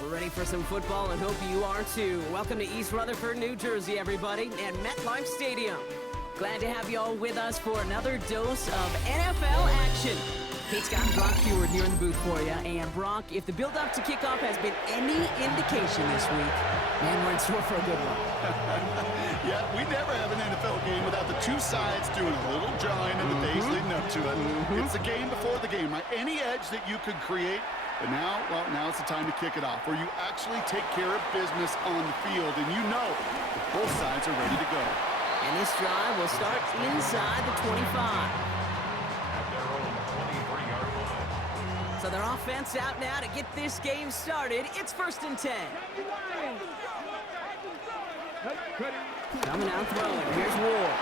We're ready for some football and hope you are too. Welcome to East Rutherford, New Jersey, everybody, and MetLife Stadium. Glad to have you all with us for another dose of NFL action. Kate Scott and Brock Heward here in the booth for you. And Brock, if the build-up to kickoff has been any indication this week, man, we're in store for a good one. Yeah, we never have an NFL game without the two sides doing a little drawing in the days leading up to it. It's the game before the game, right? Any edge that you could create. But now, well, now's the time to kick it off, where you actually take care of business on the field, and you know that both sides are ready to go. And this drive will start inside the 25. So their offense out now to get this game started. It's 1st and 10. Coming out throwing. Here's Ward.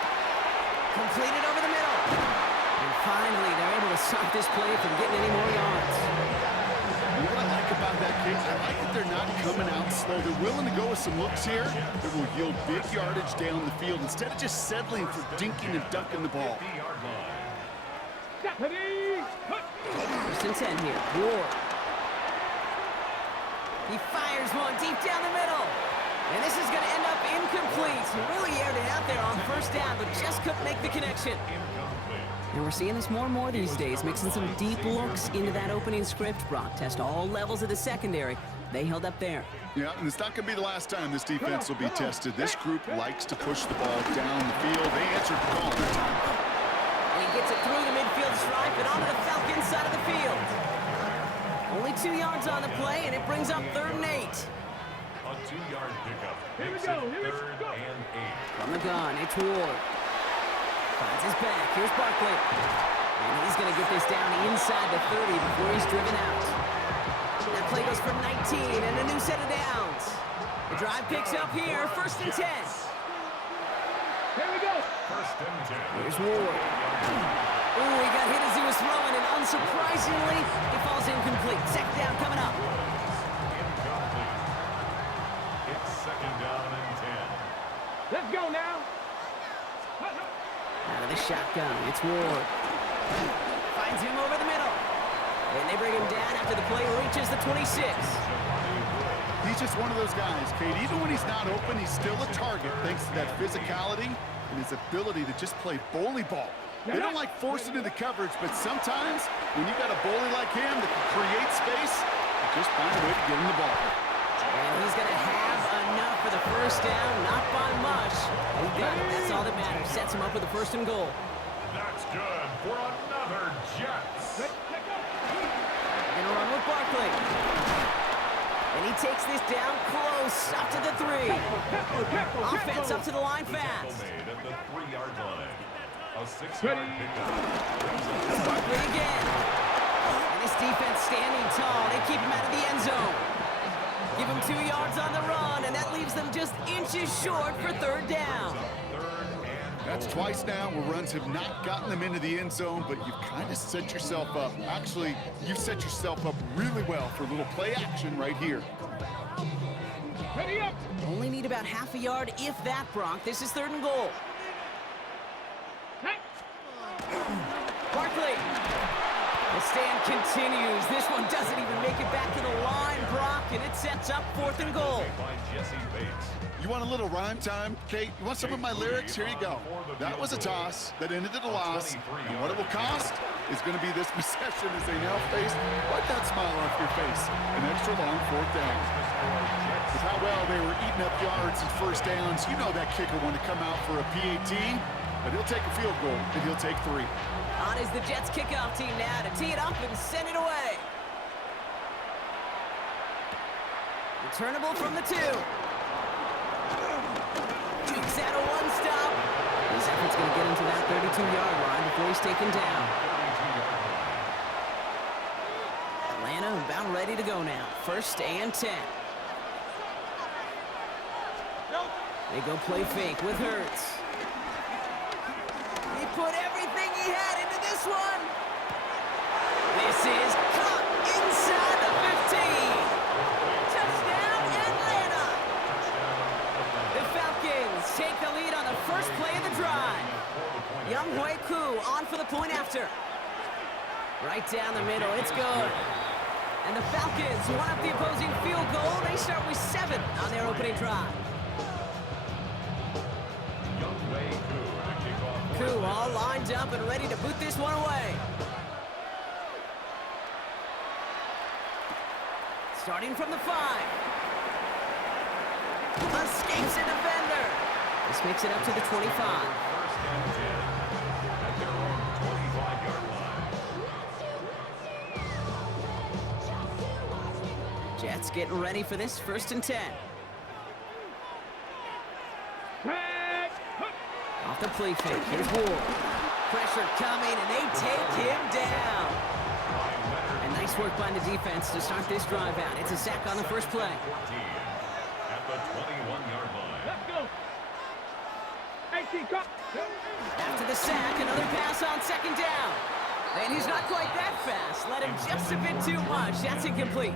Completed over the middle. And finally, they're able to stop this play from getting any more yards. What I like about that, kid, I like that they're not coming out slow. They're willing to go with some looks here that will yield big yardage down the field instead of just settling for dinking and ducking the ball. 1st and 10 here. Ward. He fires one deep down the middle. And this is going to end up incomplete. He really aired it out there on 1st down, but just couldn't make the connection. And we're seeing this more and more these days, mixing some deep looks into that opening script. Brock test all levels of the secondary. They held up there. Yeah, and it's not going to be the last time this defense will be tested. This group likes to push the ball down the field. They answered the call their time. And he gets it through the midfield stripe and onto the Falcons side of the field. Only 2 yards on the play, and it brings up 3rd and 8. A 2-yard pickup. Here we go. 3rd and 8. From the gun, it's Ward. Finds his back. Here's Barkley. And he's going to get this down inside the 30 before he's driven out. That play goes for 19 and a new set of downs. The drive picks up here. 1st and 10. Here we go. 1st and 10. Here's Ward. Ooh, he got hit as he was throwing, and unsurprisingly, it falls incomplete. shotgun. It's Ward. Finds him over the middle. And they bring him down after the play reaches the 26. He's just one of those guys, Kate. Even when he's not open, he's still a target thanks to that physicality and his ability to just play bully ball. They don't like forcing into coverage, but sometimes when you got a bully like him that can create space, you just find a way to get him the ball. And he's going to have enough for the first down, not by much. He got it. That's all that matters. Sets him up with a 1st and goal. That's good for another Jets. Going to run with Barkley. And he takes this down close, up to the 3. Offense up to the line fast. Made at the 3-yard line. A 6-yard pickup. Barkley again. And this defense standing tall. They keep him out of the end zone. Give him 2 yards on the run, and that leaves them just inches short for 3rd down. That's twice now where runs have not gotten them into the end zone, but you've kind of set yourself up. Actually, you've set yourself up really well for a little play action right here. Only need about half a yard, if that, Brock. This is 3rd and goal. Barkley. The stand continues. This one doesn't even make it back to the line, Brock, and it sets up 4th and goal. You want a little rhyme time, Kate? You want some of my lyrics? Here you go. That was a toss that ended in a loss, and what it will cost is going to be this recession as they now face, wipe that smile off your face, an extra long 4th down. With how well they were eating up yards and 1st downs, you know that kicker wanted to come out for a PAT, but he'll take a field goal, and he'll take 3. On is the Jets kickoff team now to tee it up and send it away. Returnable from the 2. Jukes out a 1-stop. His effort's going to get him to that 32-yard line before he's taken down. Atlanta about ready to go now. 1st and 10. They go play fake with Hurts. He put everything he had into this one. This is caught inside the 15. Touchdown, Atlanta. The Falcons take the lead on the first play of the drive. Younghoe Koo on for the point after. Right down the middle, it's good. And the Falcons one up the opposing field goal. They start with 7 on their opening drive. Koo all lined up and ready to boot this one away. Starting from the 5. Escapes a defender. This makes it up to the 25. 1st and 10 at their own 25-yard line. Jets getting ready for this 1st and 10. Off the play fake, here's Ward. Pressure coming, and they take him down. And nice work by the defense to start this drive out. It's a sack on the first play. 14 at the 21-yard line. Let's go. 18, come. After the sack, another pass on 2nd down. And he's not quite that fast. Let him just a bit too much. That's incomplete.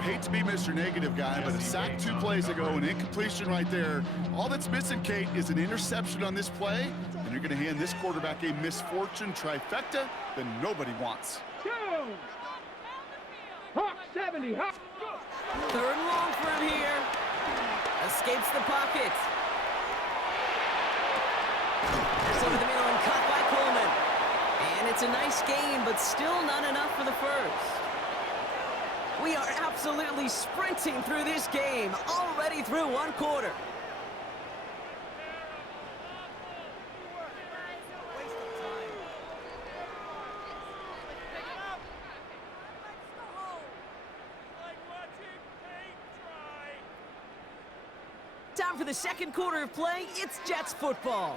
I hate to be Mr. Negative guy, but a sack 2 plays ago, an incompletion right there. All that's missing, Kate, is an interception on this play, and you're going to hand this quarterback a misfortune trifecta that nobody wants. 2. Hawk 70, Hawk. 3rd and long for him here. Escapes the pocket. That's over the middle and caught by Coleman. And it's a nice gain, but still not enough for the first. We are absolutely sprinting through this game, already through 1 quarter. Time for the 2nd quarter of play. It's Jets football.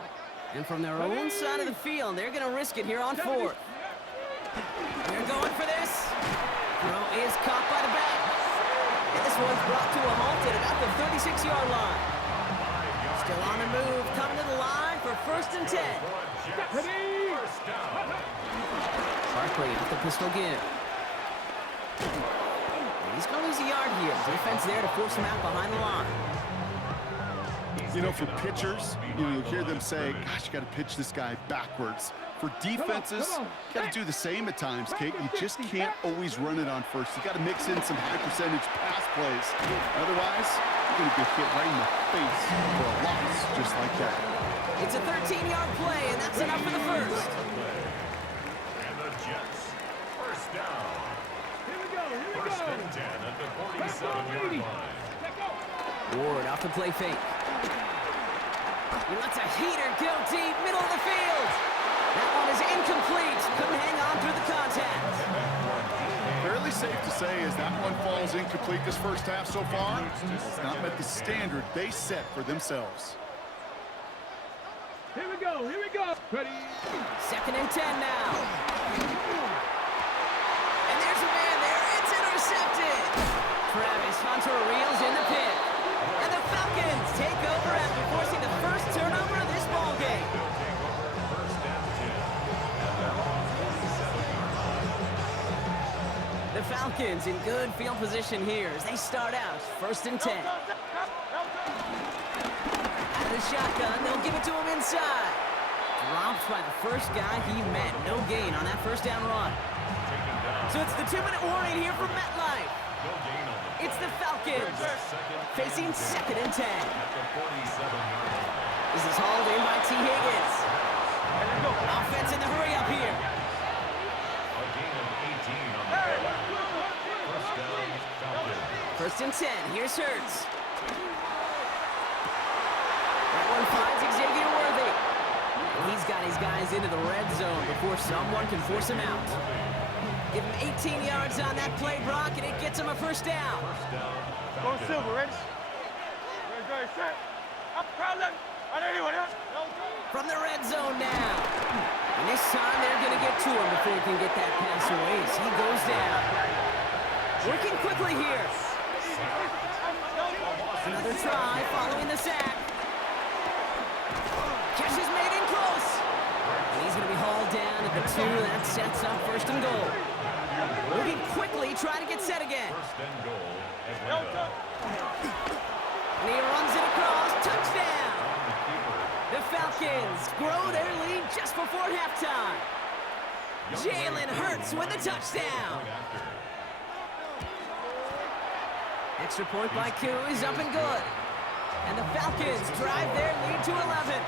And from their own side of the field, they're going to risk it here on 4th. They're going for this. Throw is caught by the back. And this one's brought to a halt at about the 36-yard line. Still on the move, coming to the line for 1st and 10. Barkley off the pistol give. He's going to lose a yard here. Defense there to force him out behind the line. You know, for pitchers, you hear them say, gosh, you got to pitch this guy backwards. For defenses, you got to do the same at times, Kate. You just can't always run it on first. You got to mix in some high percentage pass plays. Otherwise, you're going to get hit right in the face for a loss just like that. It's a 13-yard play, and that's enough for the first. And the Jets, first down. Here we go. First and 10 at the 47-yard line. Ward off the play fake. He lets a heater go deep, middle of the field. That one is incomplete. Couldn't hang on through the contact. Fairly safe to say as that one falls incomplete this first half so far, it's not met the standard they set for themselves. Here we go. Ready. Second and 10 now. And there's a man there. It's intercepted. Travis Hunter reels in the pit. And the Falcons take over after forcing the first turnover of this ball game. The Falcons in good field position here as they start out first and 10. Out of the shotgun, they'll give it to him inside. Dropped by the first guy he met. No gain on that first down run. So it's the 2-minute warning here from MetLife. It's the Falcons facing second and 10. This is hauled in by T. Higgins. Offense in the hurry up here. First and 10. Here's Hurts. That one finds Xavier Worthy. He's got his guys into the red zone before someone can force him out. Give him 18 yards on that play, Brock, and it gets him a first down. Go Silver, ready? Ready, set. Up, problem. On anyone else? From the red zone now. And this time they're going to get to him before he can get that pass away as he goes down. Working quickly here. Another try following the sack. Catch is made in close. And he's going to be hauled down at the 2. That sets up first and goal. Moving quickly, trying to get set again. First and goal, Atlanta. And he runs it across. Touchdown. The Falcons grow their lead just before halftime. Jalen Hurts with a touchdown. Extra point by Koo is up and good. And the Falcons drive their lead to 11.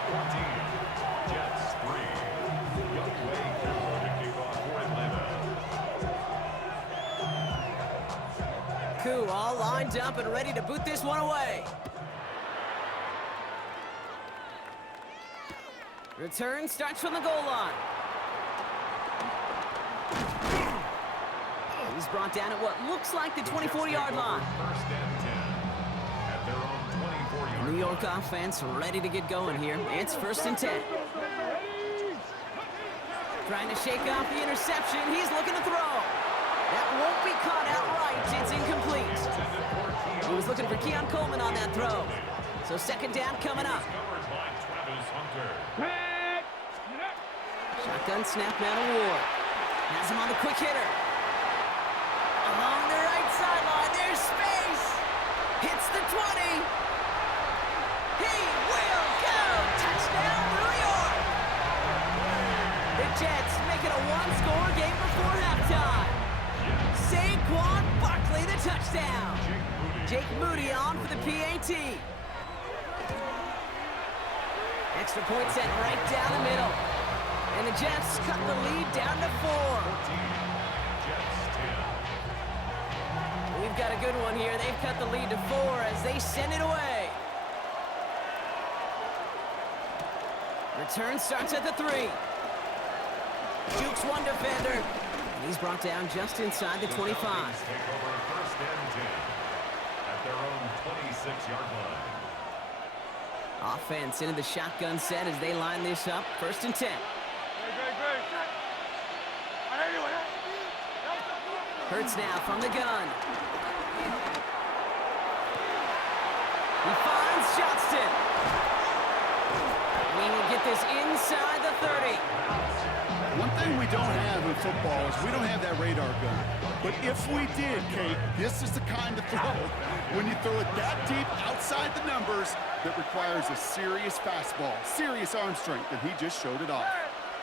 Jets 3. Young Way to kick off for Atlanta. Koo all lined up and ready to boot this one away. Return starts from the goal line. He's brought down at what looks like the 24-yard line. First and 10 at their own 24-yard New York offense ready to get going here. It's first and 10. Trying to shake off the interception. He's looking to throw. That won't be caught outright. It's incomplete. He was looking for Keon Coleman on that throw. So second down coming up. covered by Travis Hunter. Shotgun snap now to Ward. Has him on the quick hitter. Along the right sideline, there's space. Hits the 20. He will go. Touchdown, New York. The Jets make it a one-score game before halftime. Saquon Barkley, the touchdown. Jake Moody on for the PAT. Extra point set right down the middle. And the Jets cut the lead down to 4. We've got a good one here. They've cut the lead to 4 as they send it away. Return starts at the 3. Jukes one defender. And he's brought down just inside the 25. Take over first and 10 at their own 26-yard line. Offense into the shotgun set as they line this up. First and 10. Hurts now from the gun. He finds Johnston. And he will get this inside the 30. One thing we don't have in football is we don't have that radar gun. But if we did, Kate, this is the kind of throw, when you throw it that deep outside the numbers, that requires a serious fastball, serious arm strength, and he just showed it off.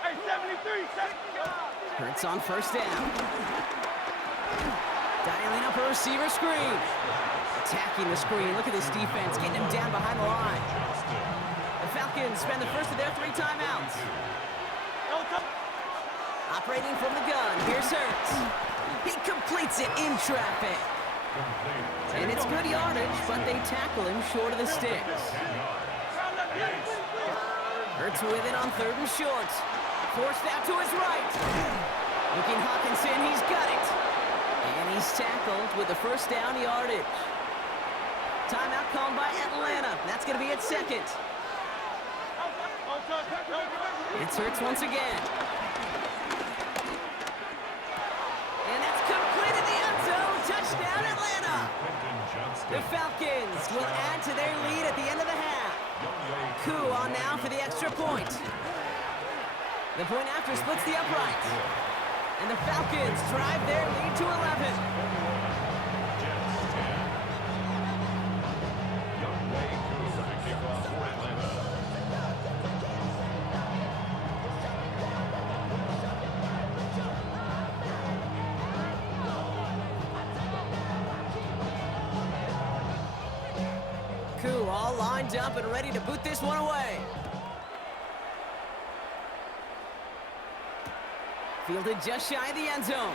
Hey, 73, 70. Hurts on first down. Dialing up a receiver screen. Attacking the screen. Look at this defense, getting him down behind the line. The Falcons spend the first of their 3 timeouts. Operating from the gun, here's Hurts. He completes it in traffic. And it's good yardage, but they tackle him short of the sticks. Hurts with it on 3rd and short. Forced out to his right. Looking Hawkinson, he's got it. And he's tackled with the first down yardage. Timeout called by Atlanta. That's going to be its 2nd. It's Hurts once again. And that's complete in the end zone. Touchdown, Atlanta. The Falcons will add to their lead at the end of the half. Koo on now for the extra point. The point after splits the upright. And the Falcons drive their lead to 11. Koo all lined up and ready to boot this one away. Fielded just shy of the end zone.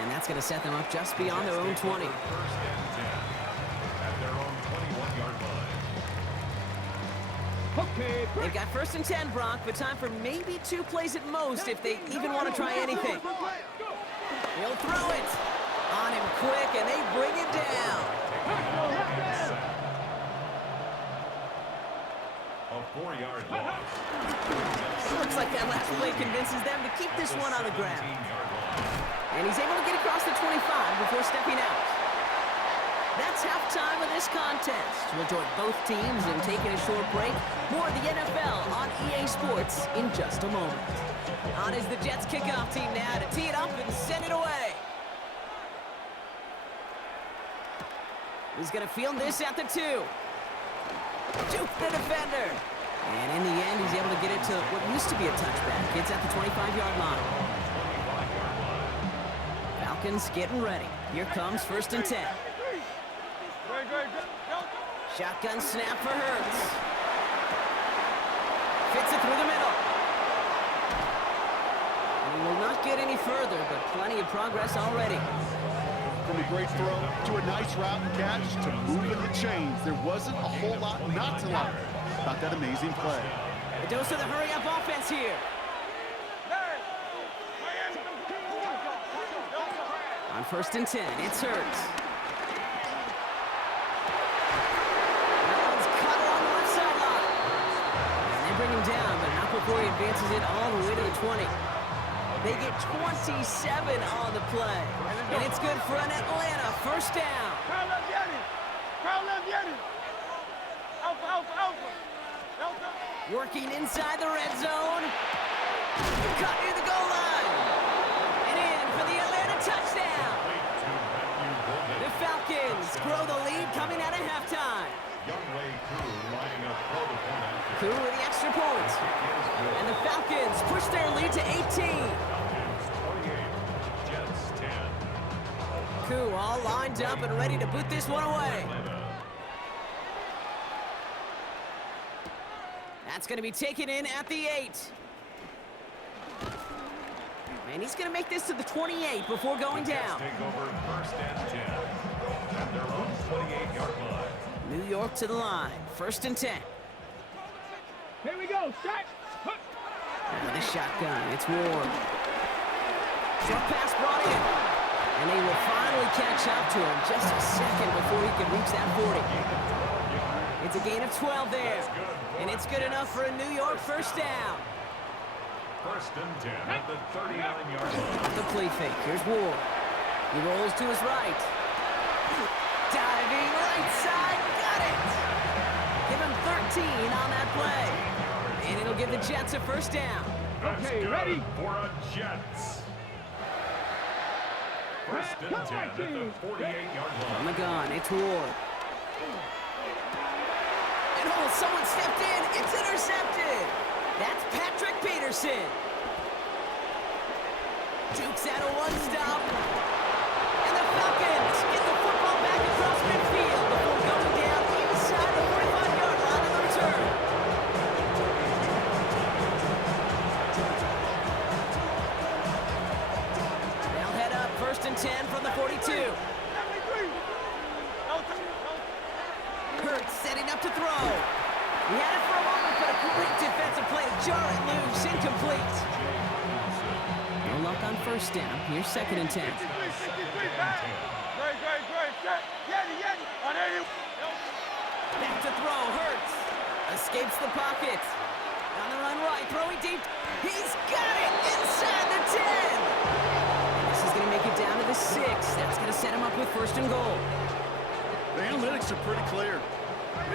And that's going to set them up just beyond their own 20. First and 10 at their own 21-yard line. Okay, They've got 1st and 10, Brock, but time for maybe 2 plays at most if they even want to try anything. He'll throw it. On him quick, and they bring him down. A 4-yard loss. Looks like that last play convinces them to keep this one on the ground. 17-yard line. And he's able to get across the 25 before stepping out. That's halftime of this contest. We'll join both teams in taking a short break. More of the NFL on EA Sports in just a moment. On is the Jets kickoff team now to tee it up and send it away. He's going to field this at the 2. Juke the defender. And in the end, he's able to get it to what used to be a touchback. It's at the 25-yard line. Falcons getting ready. Here comes 1st and 10. Shotgun snap for Hurts. Fits it through the middle. And he will not get any further, but plenty of progress already. From a great throw to a nice route and catch to moving the chains. There wasn't a whole lot not to like about that amazing play. A dose of the hurry-up offense here. On 1st and 10, it's Hurts. That one's cut along the left sideline. And they bring him down, but not before he advances it all the way to the 20. They get 27 on the play. And it's good for an Atlanta 1st down. Working inside the red zone. Cut near the goal line. And in for the Atlanta touchdown. The Falcons grow the lead coming out of halftime. Koo with the extra point. And the Falcons push their lead to 18. Koo all lined up and ready to boot this one away. That's going to be taken in at the 8. And he's going to make this to the 28 before going down. Take over 1st and 10 at their own 28-yard line. New York to the line. 1st and 10. Here we go, set. With a shotgun, it's Ward. Short pass brought in. And they will finally catch up to him just a second before he can reach that 40. It's a gain of 12 there. And it's good enough for a New York 1st down. 1st and 10 at the 39-yard line. The play fake. Here's Ward. He rolls to his right. Diving right side. Got it. Give him on that play. And it'll give the Jets a first down. Okay, ready? For a Jets. First and 10 at the 48-yard line. On the gun, it's Ward. And oh, someone stepped in. It's intercepted. That's Patrick Peterson. Dukes out a one-stop. And the Falcons get the football back across midfield before going down inside the 45-yard line on the return. They'll head up first and 10 from the 42. Hurts setting up to throw. He had it for a moment, but a great defensive play to jar it loose, incomplete. No luck on first down. Here's second and 10. Back to throw, Hurts. Escapes the pocket. On the run right, throwing deep. He's got it inside the 10. This is going to make it down to the 6. That's going to set him up with first and goal. The analytics are pretty clear.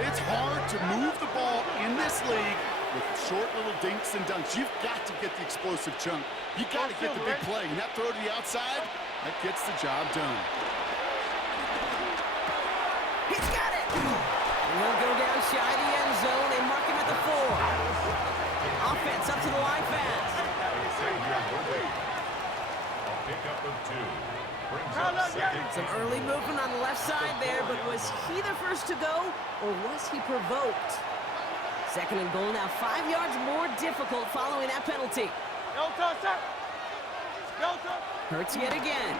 It's hard to move the ball in this league with short little dinks and dunks. You've got to get the explosive chunk. You got to get the big play. And that throw to the outside, that gets the job done. He's got it! And he'll go down shy of the end zone. They mark him at the 4. Offense up to the line fast. A pickup of 2. Brings up second. Some early movement on the left side there, but was he the first to go, or was he provoked? Second and goal now, 5 yards more difficult following that penalty. Hurts yet again.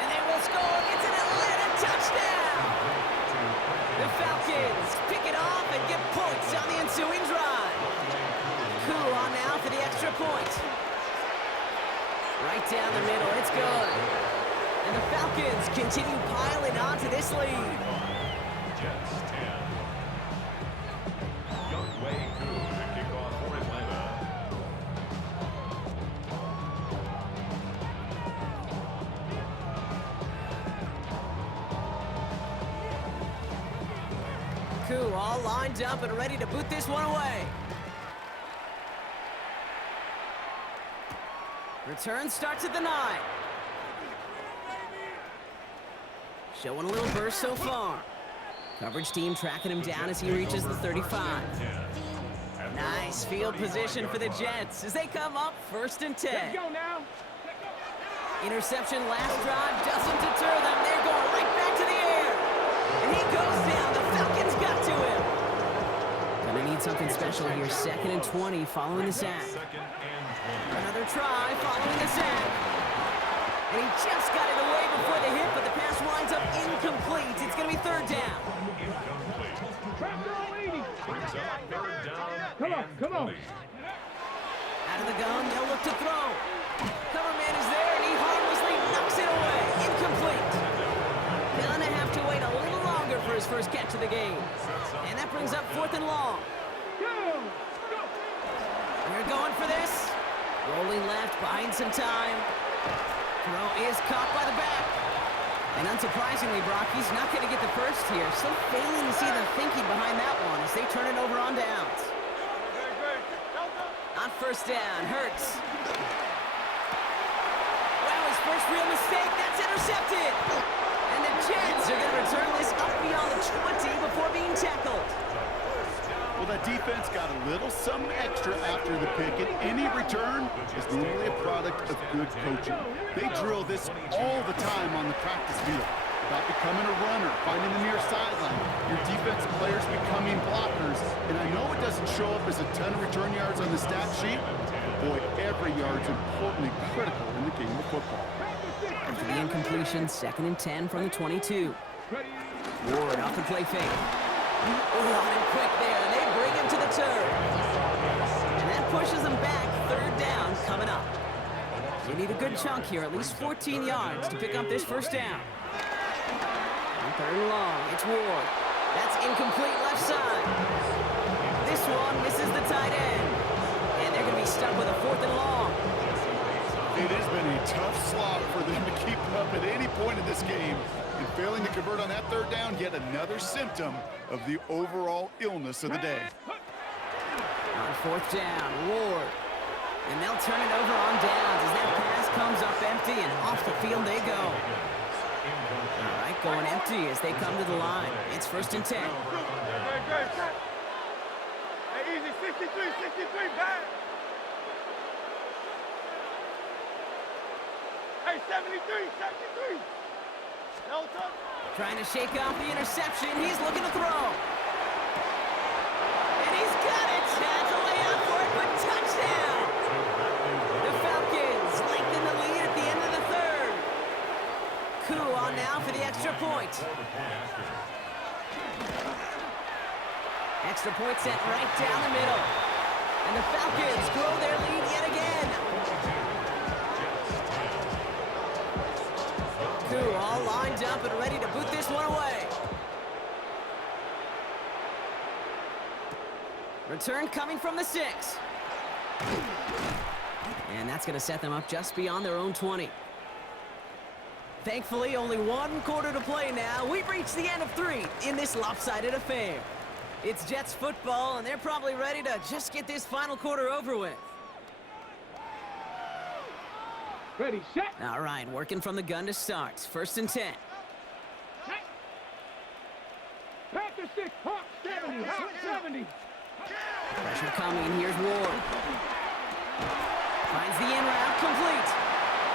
And they will score. It's an Atlanta touchdown! The Falcons pick it off and get points on the ensuing drive. Coup on now for the extra point. Right down the middle, it's good. And the Falcons continue piling on to this lead. Jets 10. Youngway Koo to kick off for Atlanta. Coup all lined up and ready to boot this one away. Return starts at the 9. Showing a little burst so far. Coverage team tracking him down as he reaches the 35. Nice field position for the Jets as they come up first and 10. Let's go now. Interception last drive doesn't deter them. They're going right back to the air. And he goes down. The Falcons got to him. Gonna need something special here. Second and 20 following the sack. Second and 20. Another try following the sack. And he just got it away before the hit, but the pass winds up incomplete. It's going to be third down. Incomplete. Pressure on 80. Brings up third down. Come on. Out of the gun, they'll look to throw. Cover man is there, and he harmlessly knocks it away. Incomplete. Gonna have to wait a little longer for his first catch of the game. And that brings up fourth and long. They're going for this. Rolling left, buying some time. Throw is caught by the back. And unsurprisingly, Brock, he's not going to get the first here. Still failing to see the thinking behind that one as they turn it over on downs. On first down, Hurts. Well, his first real mistake, that's intercepted. And the Jets are going to return this up beyond the 20 before being tackled. Well, that defense got a little something extra after the pick, and any return is normally a product of good coaching. They drill this all the time on the practice field about becoming a runner, finding the near sideline, your defensive players becoming blockers. And I know it doesn't show up as a ton of return yards on the stat sheet, but boy, every yard's important and critical in the game of football. After the incompletion, second and 10 from the 22. Ward off the play fake. Oh, on him quick there, and they bring him to the turn. And that pushes them back, third down coming up. They need a good chunk here, at least 14 yards to pick up this first down. On third and long, it's Ward. That's incomplete left side. This one misses the tight end. And they're going to be stuck with a fourth and long. It has been a tough slog for them to keep up at any point in this game. And failing to convert on that third down, yet another symptom of the overall illness of the day. On fourth down, Ward. And they'll turn it over on downs as that pass comes up empty and off the field they go. All right, going empty as they come to the line. It's 1st and 10. Hey, easy, 63, back. Hey, 73. No touch. Trying to shake off the interception. He's looking to throw. And he's got it. Has a layup for it, but touchdown. The Falcons lengthen the lead at the end of the third. Coup on now for the extra point. Extra point set right down the middle. And the Falcons grow their lead yet again. Coup all lined up and ready to boot this one away. Return coming from the 6. And that's going to set them up just beyond their own 20. Thankfully, only 1 quarter to play now. We've reached the end of 3 in this lopsided affair. It's Jets football, and they're probably ready to just get this final quarter over with. Ready, set. All right, working from the gun to start. 1st and 10. Pack the 6, Hawk 70, Hawk 70. Pressure coming, here's Ward. Finds the in route, complete.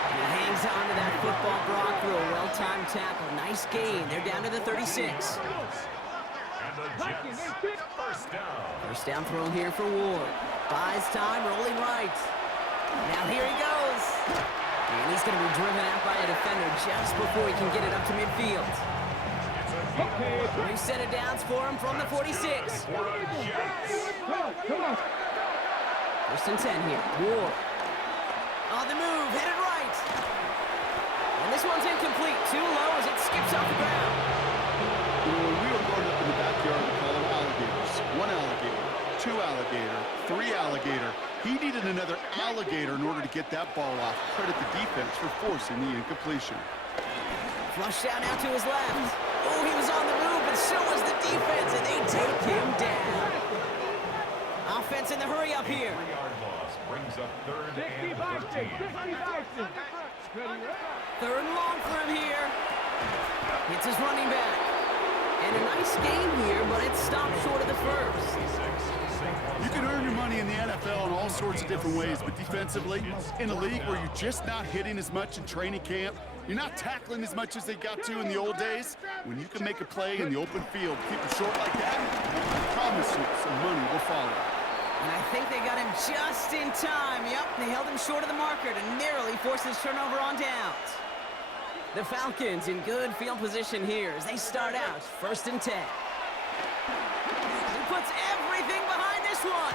And he hangs on to that football, Brock, through a well-timed tackle. Nice gain, they're down to the 36. And the Jets, first down. First down throw here for Ward. Buys time, rolling right. Now here he goes. And he's going to be driven out by a defender just before he can get it up to midfield. Okay. 3 set of downs for him from the 46. Come on. 1st and 10 here. Ward. On the move, headed right. And this one's incomplete. Too low as it skips off the ground. You know, when we were growing up in the backyard, we call them alligators. 1 alligator, 2 alligator, 3 alligator. He needed another alligator in order to get that ball off. Credit the defense for forcing the incompletion. Flush down out to his left. Oh, he was on the move, but so was the defense, and they take him down. Offense in the hurry up here. 3-yard loss brings up 3rd and 65, 13. 65. Ready, 3rd and long for him here. It's his running back. And a nice game here, but it stopped short of the first. You can earn your money in the NFL in all sorts of different ways, but defensively, in a league where you're just not hitting as much in training camp, you're not tackling as much as they got to in the old days, when you can make a play in the open field, keep it short like that, I promise you some money will follow. And I think they got him just in time. Yep, they held him short of the marker to narrowly force his turnover on downs. The Falcons in good field position here as they start out 1st and 10. He puts everything behind this one.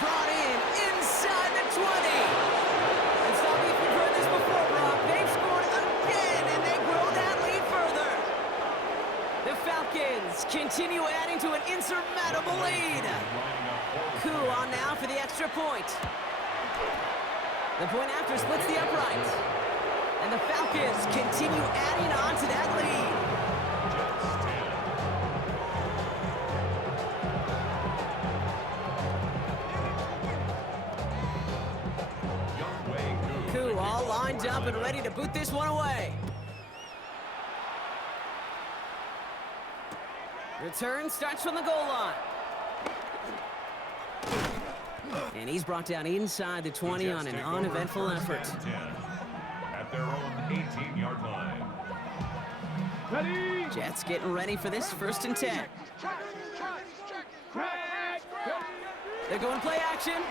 Brought in inside the 20. And stop me if you've heard this before, Brock. They've scored again, and they grow that lead further. The Falcons continue adding to an insurmountable lead. Coup on now for the extra point. The point after splits the upright. And the Falcons continue adding on to that lead. Coup all lined up and ready to boot this one away. Return starts from the goal line. And he's brought down inside the 20 on an uneventful effort. At their own 18-yard line. Ready. Jets getting ready for this 1st and 10. They're going play action.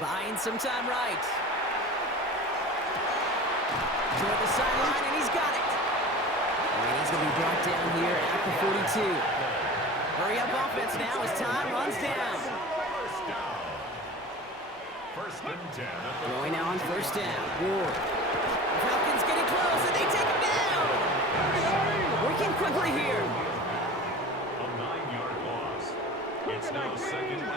Buying some time right. Toward the sideline, and he's got it. And he's going to be brought down here at the 42. Hurry up offense now as time runs down. First and 10. Going now on 1st down. Ward. Falcons getting close, and they take him down. Working quickly here. A 9-yard loss. It's now 2nd and 19.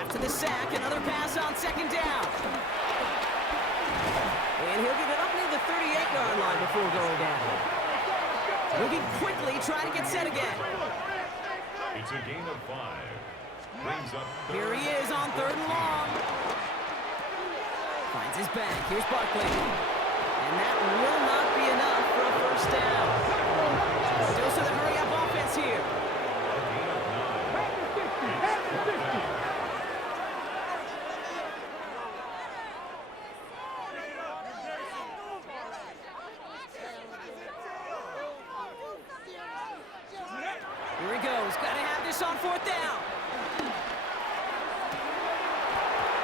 After the sack, another pass on 2nd down. And he'll get it up near the 38-yard line before going down. Moving quickly, trying to get set again. It's a gain of 5. Brings up Here he is on 3rd and long. Finds his back. Here's Barkley. And that will not be enough for a first down. Dose of the hurry-up offense here. Here he goes. Got to have this on 4th down.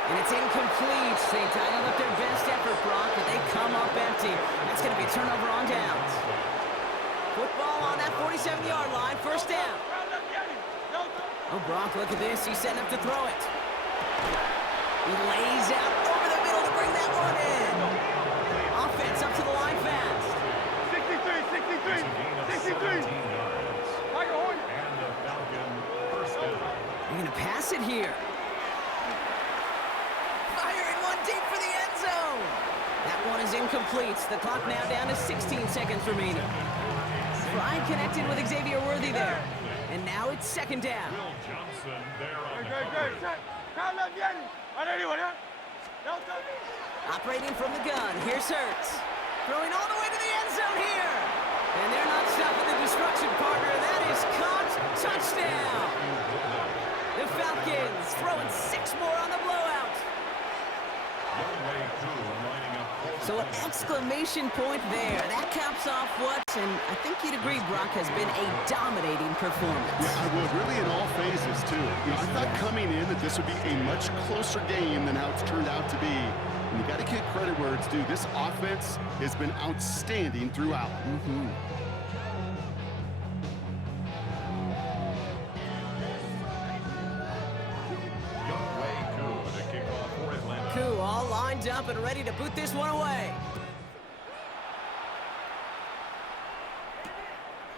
And it's incomplete. They dialed up their best effort, Brock, but they come up empty. That's going to be a turnover on downs. Football on that 47-yard line. First down. Oh, Brock, look at this. He's setting up to throw it. He lays out over the middle to bring that one in. Offense up to the line fast. 63. and the Falcon first down. They're going to pass it here. Firing one deep for the end zone. That one is incomplete. The clock now down to 16 seconds remaining. Pride connected with Xavier Worthy there. And now it's 2nd down. Will Johnson there on the Great. coverage. Operating from the gun. Here's Hurts. Throwing all the way to the end zone here. And they're not stopping the destruction, partner. That is caught. Touchdown. The Falcons throwing 6 more on the blowout. So an exclamation point there. That caps off what, and I think you'd agree, Brock, has been a dominating performance. Yeah, I would. Really in all phases, too. I thought coming in that this would be a much closer game than how it's turned out to be. And you got to give credit where it's due. This offense has been outstanding throughout. Koo all lined up and ready to boot this one away.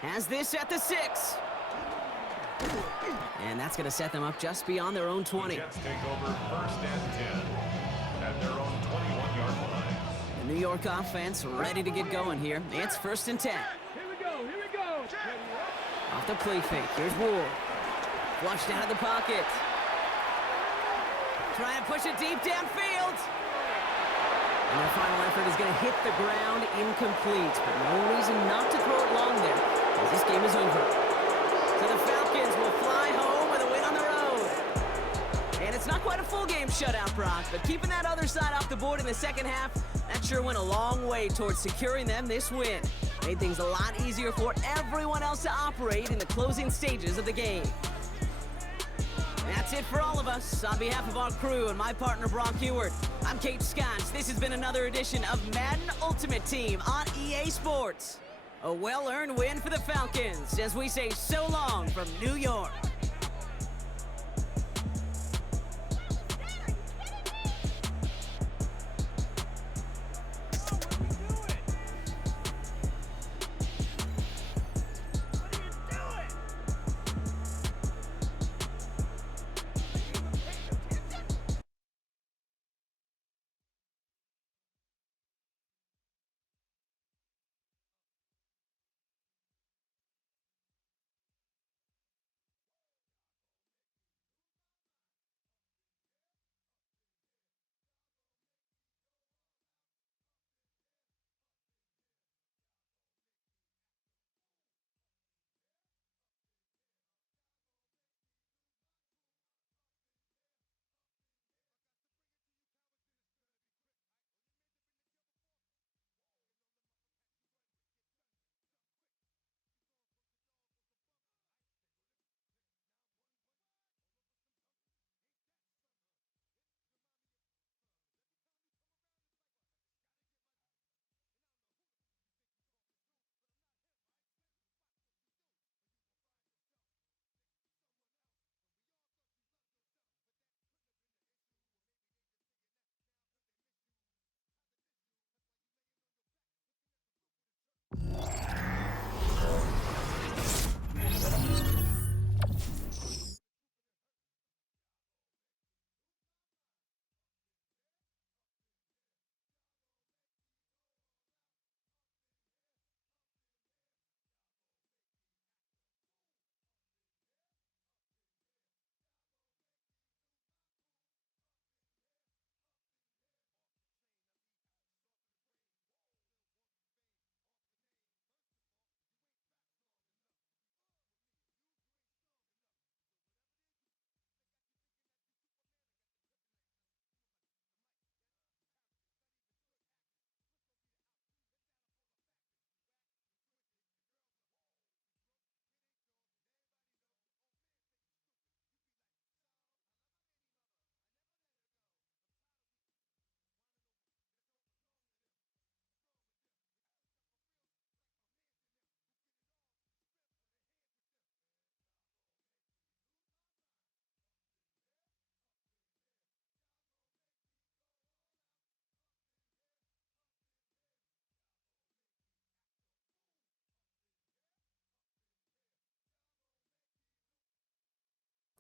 Has this at the 6. And that's going to set them up just beyond their own 20. Jets take over 1st and 10 at their own 21-yard line. The New York offense ready to get going here. It's 1st and 10. Here we go. Off the play fake. Here's Ward. Flushed out of the pocket. Trying to push it deep downfield. And their final effort is going to hit the ground incomplete. But no reason not to throw it long there, as this game is over. So the Falcons will fly home with a win on the road. And it's not quite a full game shutout, Brock, but keeping that other side off the board in the 2nd half, that sure went a long way towards securing them this win. Made things a lot easier for everyone else to operate in the closing stages of the game. That's it for all of us. On behalf of our crew and my partner, Brock Heward, I'm Kate Scotch. This has been another edition of Madden Ultimate Team on EA Sports. A well-earned win for the Falcons as we say so long from New York.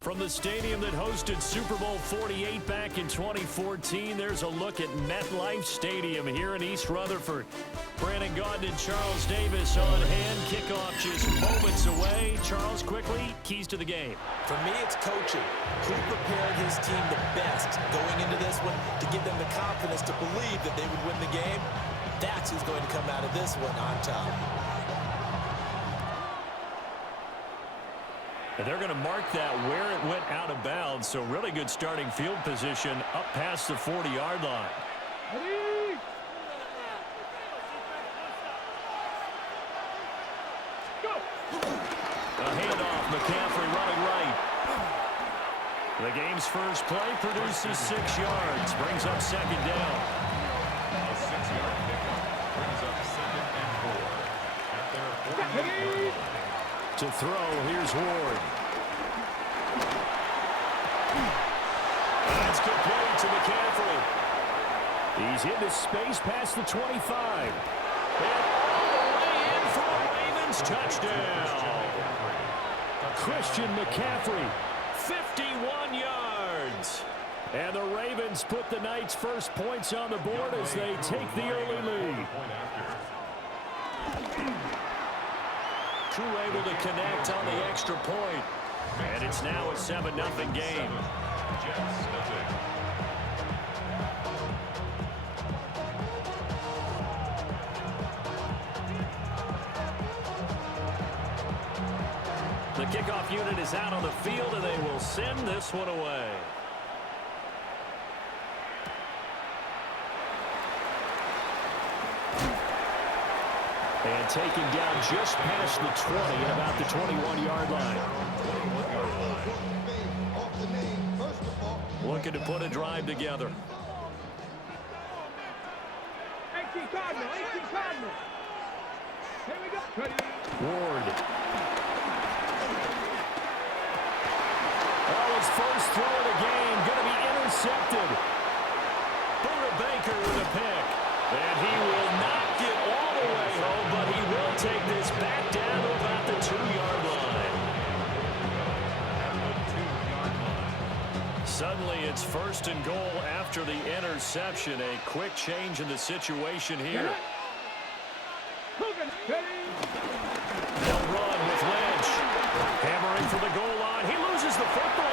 From the stadium that hosted Super Bowl 48 back in 2014, there's a look at MetLife Stadium here in East Rutherford. Brandon Gaudin and Charles Davis on hand. Kickoff just moments away. Charles, quickly, keys to the game. For me, it's coaching. Who prepared his team the best going into this one to give them the confidence to believe that they would win the game? That's who's going to come out of this one on top. And they're going to mark that where it went out of bounds. So really good starting field position up past the 40-yard line. Ready? Go! A handoff, McCaffrey running right. The game's first play produces 6 yards, brings up second down. A 6-yard pickup brings up 2nd and 4 at their 48-yard line. To throw, here's Ward. That's complete to McCaffrey. He's into space past the 25. And all the way in for a Ravens touchdown. Christian McCaffrey, 51 yards. And the Ravens put the Knights' first points on the board as they take the early lead. Crew able to connect on the extra point. And it's now a 7-0 game. The kickoff unit is out on the field, and they will send this one away. And taken down just past the 20 at about the 21-yard line. Looking to put a drive together. 18 Cardinal, 18 Cardinal. Here we go. Ready? Ward. Oh, his first throw of the game going to be intercepted. Buda Baker with a pick. And he will not get all the way home, but he will take this back down to about the 2-yard line. Suddenly it's 1st and goal after the interception. A quick change in the situation here. They'll run with Lynch. Hammering for the goal line. He loses the football.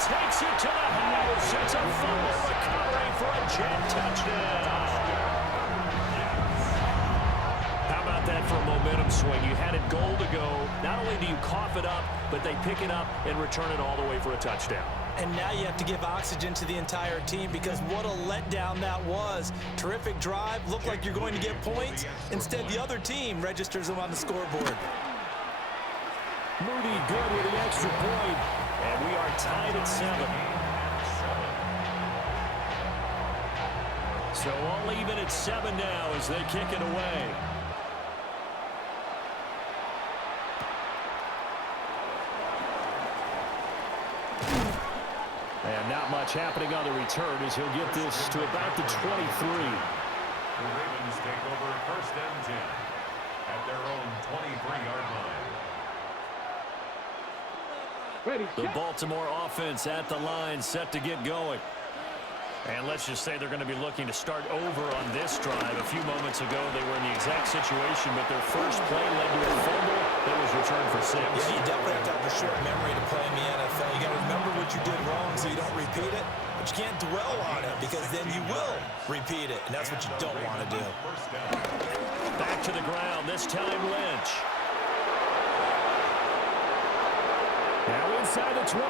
Takes it to the house. It's a fumble recovery for a Jet touchdown. How about that for a momentum swing? You had it goal to go. Not only do you cough it up, but they pick it up and return it all the way for a touchdown. And now you have to give oxygen to the entire team because what a letdown that was. Terrific drive. Looked like you're going to get points. Instead, the other team registers them on the scoreboard. Moody good with the extra point. And we are tied at 7. So all even at 7 now as they kick it away. And not much happening on the return as he'll get this to about the 23. The Ravens take over 1st and 10 at their own 23-yard line. Ready, The Baltimore offense at the line, set to get going. And let's just say they're going to be looking to start over on this drive. A few moments ago, they were in the exact situation, but their first play led to a fumble that was returned for 6. Yeah, you definitely have to have a short memory to play in the NFL. You got to remember what you did wrong so you don't repeat it. But you can't dwell on it because then you will repeat it, and that's what you don't want to do. Back to the ground, this time Lynch. Now inside the 25.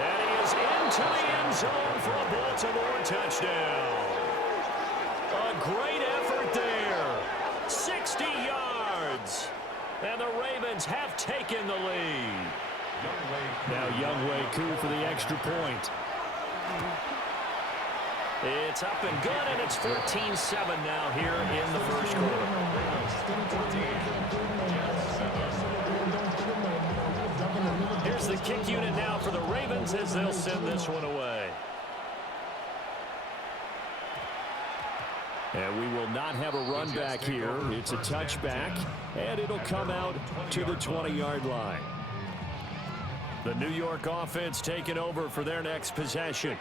And he is into the end zone for a Baltimore touchdown. A great effort there. 60 yards. And the Ravens have taken the lead. Now Younghoe Koo for the extra point. It's up and good, and it's 14-7 now here in the first quarter. Here's the kick unit now for the Ravens as they'll send this one away. And we will not have a run back here. It's a touchback, and it'll come out to the 20-yard line. The New York offense taking over for their next possession.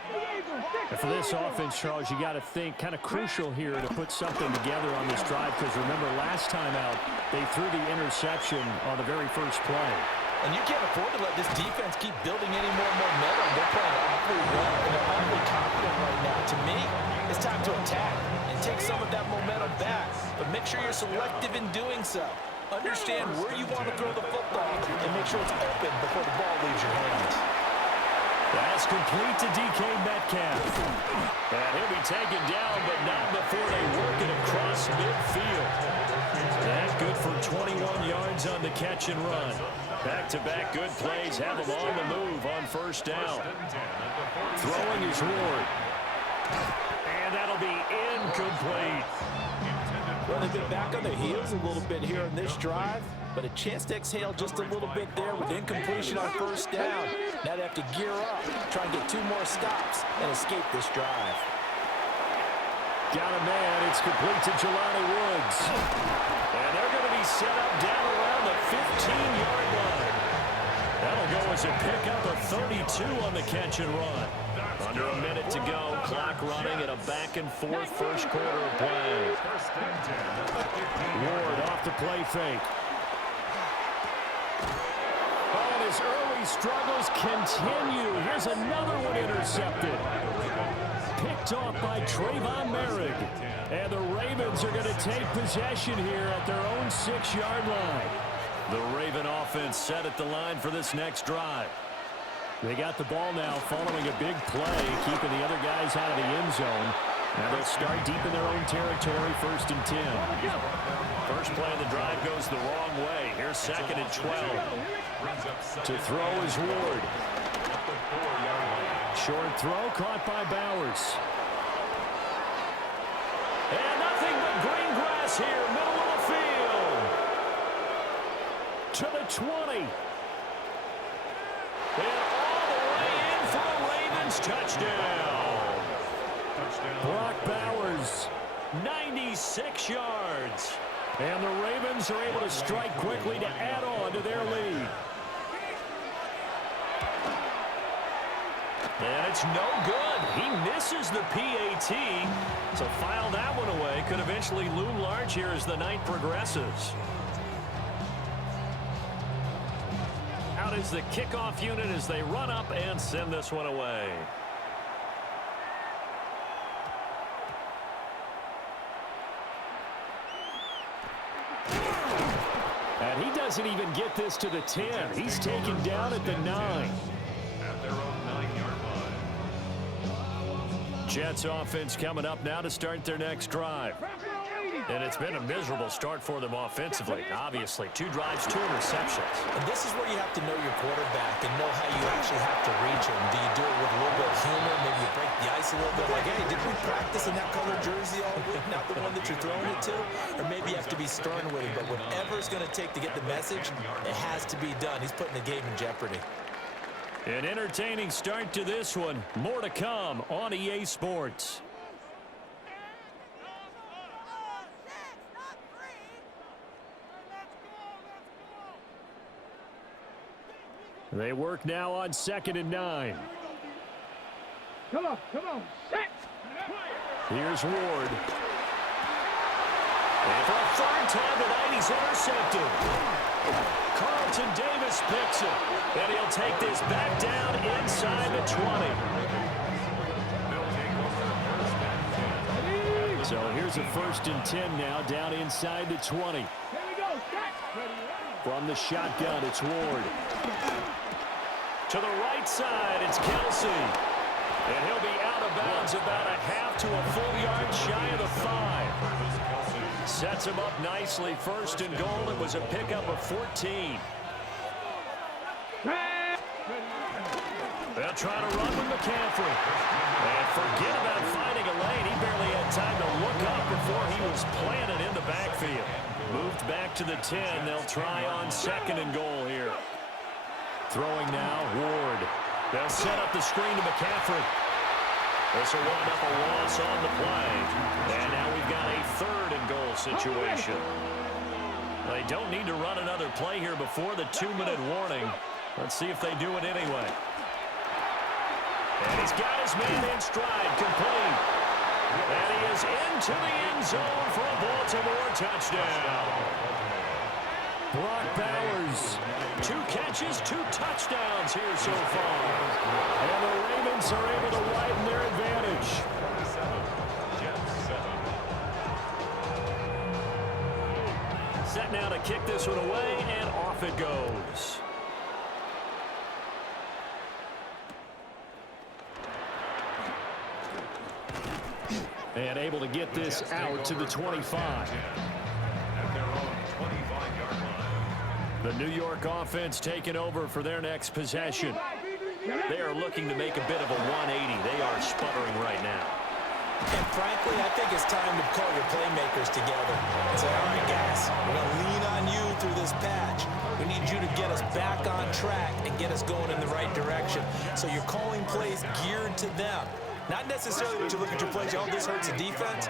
And for this offense, Charles, you got to think kind of crucial here to put something together on this drive, because remember, last time out, they threw the interception on the very first play. And you can't afford to let this defense keep building any more momentum. They're playing awfully well, and they're awfully confident right now. To me, it's time to attack and take some of that momentum back. But make sure you're selective in doing so. Understand where you want to throw the football and make sure it's open before the ball leaves your hands. That's complete to DK Metcalf. And he'll be taken down, but not before they work it across midfield. That's good for 21 yards on the catch and run. Back-to-back good plays have them on the move on first down. Throwing is Ward. And that'll be incomplete. Well, they've been back on their heels a little bit here in this drive, but a chance to exhale just a little bit there with incompletion on first down. Now they have to gear up, try and get 2 more stops, and escape this drive. Got a man. It's complete to Jelani Woods. And they're going to be set up down around the 15-yard line. That'll go as a pickup of 32 on the catch and run. Under a minute to go. Clock running at a back-and-forth first quarter of play. Ward off the play fake. Oh, and his early struggles continue. Here's another one intercepted. Picked off by Trayvon Merrick. And the Ravens are going to take possession here at their own 6-yard line. The Raven offense set at the line for this next drive. They got the ball now following a big play, keeping the other guys out of the end zone. Now they'll start deep in their own territory, 1st and 10. First play of the drive goes the wrong way. Here's 2nd and 12. To throw is Ward. Short throw caught by Bowers. And nothing but green grass here, middle of the field. To the 20. And all the way in for a Ravens touchdown. Brock Bowers, 96 yards. And the Ravens are able to strike quickly to add on to their lead. And it's no good. He misses the PAT. So file that one away. Could eventually loom large here as the night progresses. Out is the kickoff unit as they run up and send this one away. And he doesn't even get this to the 10. He's taken down at the 9. At their own 9-yard line. Jets offense coming up now to start their next drive. And it's been a miserable start for them offensively. Obviously, 2 drives, 2 interceptions. And this is where you have to know your quarterback and know how you actually have to reach him. Do you do it with a little bit of humor? Maybe you break the ice a little bit. Like, hey, did we practice in that color jersey all week? Not the one that you're throwing it to? Or maybe you have to be stern with him. But whatever it's going to take to get the message, it has to be done. He's putting the game in jeopardy. An entertaining start to this one. More to come on EA Sports. They work now on 2nd and 9. Come on, set. Here's Ward. And for a 3rd time tonight, he's intercepted. Carlton Davis picks it. And he'll take this back down inside the 20. So here's a 1st and 10 now down inside the 20. Here we go, set. From the shotgun, it's Ward. To the right side, it's Kelsey. And he'll be out of bounds about a half to a full yard shy of the 5. Sets him up nicely. 1st and goal. It was a pickup of 14. They'll try to run with McCaffrey. And forget about finding a lane. He barely had time to look up before he was planted in the backfield. Moved back to the 10. They'll try on 2nd and goal here. Throwing now, Ward. They'll set up the screen to McCaffrey. This will wind up a loss on the play. And now we've got a 3rd and goal situation. They don't need to run another play here before the 2-minute warning. Let's see if they do it anyway. And he's got his man in stride, complete. And he is into the end zone for a Baltimore touchdown. Brock Bowers, 2 catches, 2 touchdowns here so far. And the Ravens are able to widen their advantage. Set now to kick this one away, and off it goes. And able to get this out to the 25. The New York offense taking over for their next possession. They are looking to make a bit of a 180. They are sputtering right now. And frankly, I think it's time to call your playmakers together and say, all right, guys, we're going to lean on you through this patch. We need you to get us back on track and get us going in the right direction. So you're calling plays geared to them. Not necessarily when you look at your plays, oh, this hurts the defense.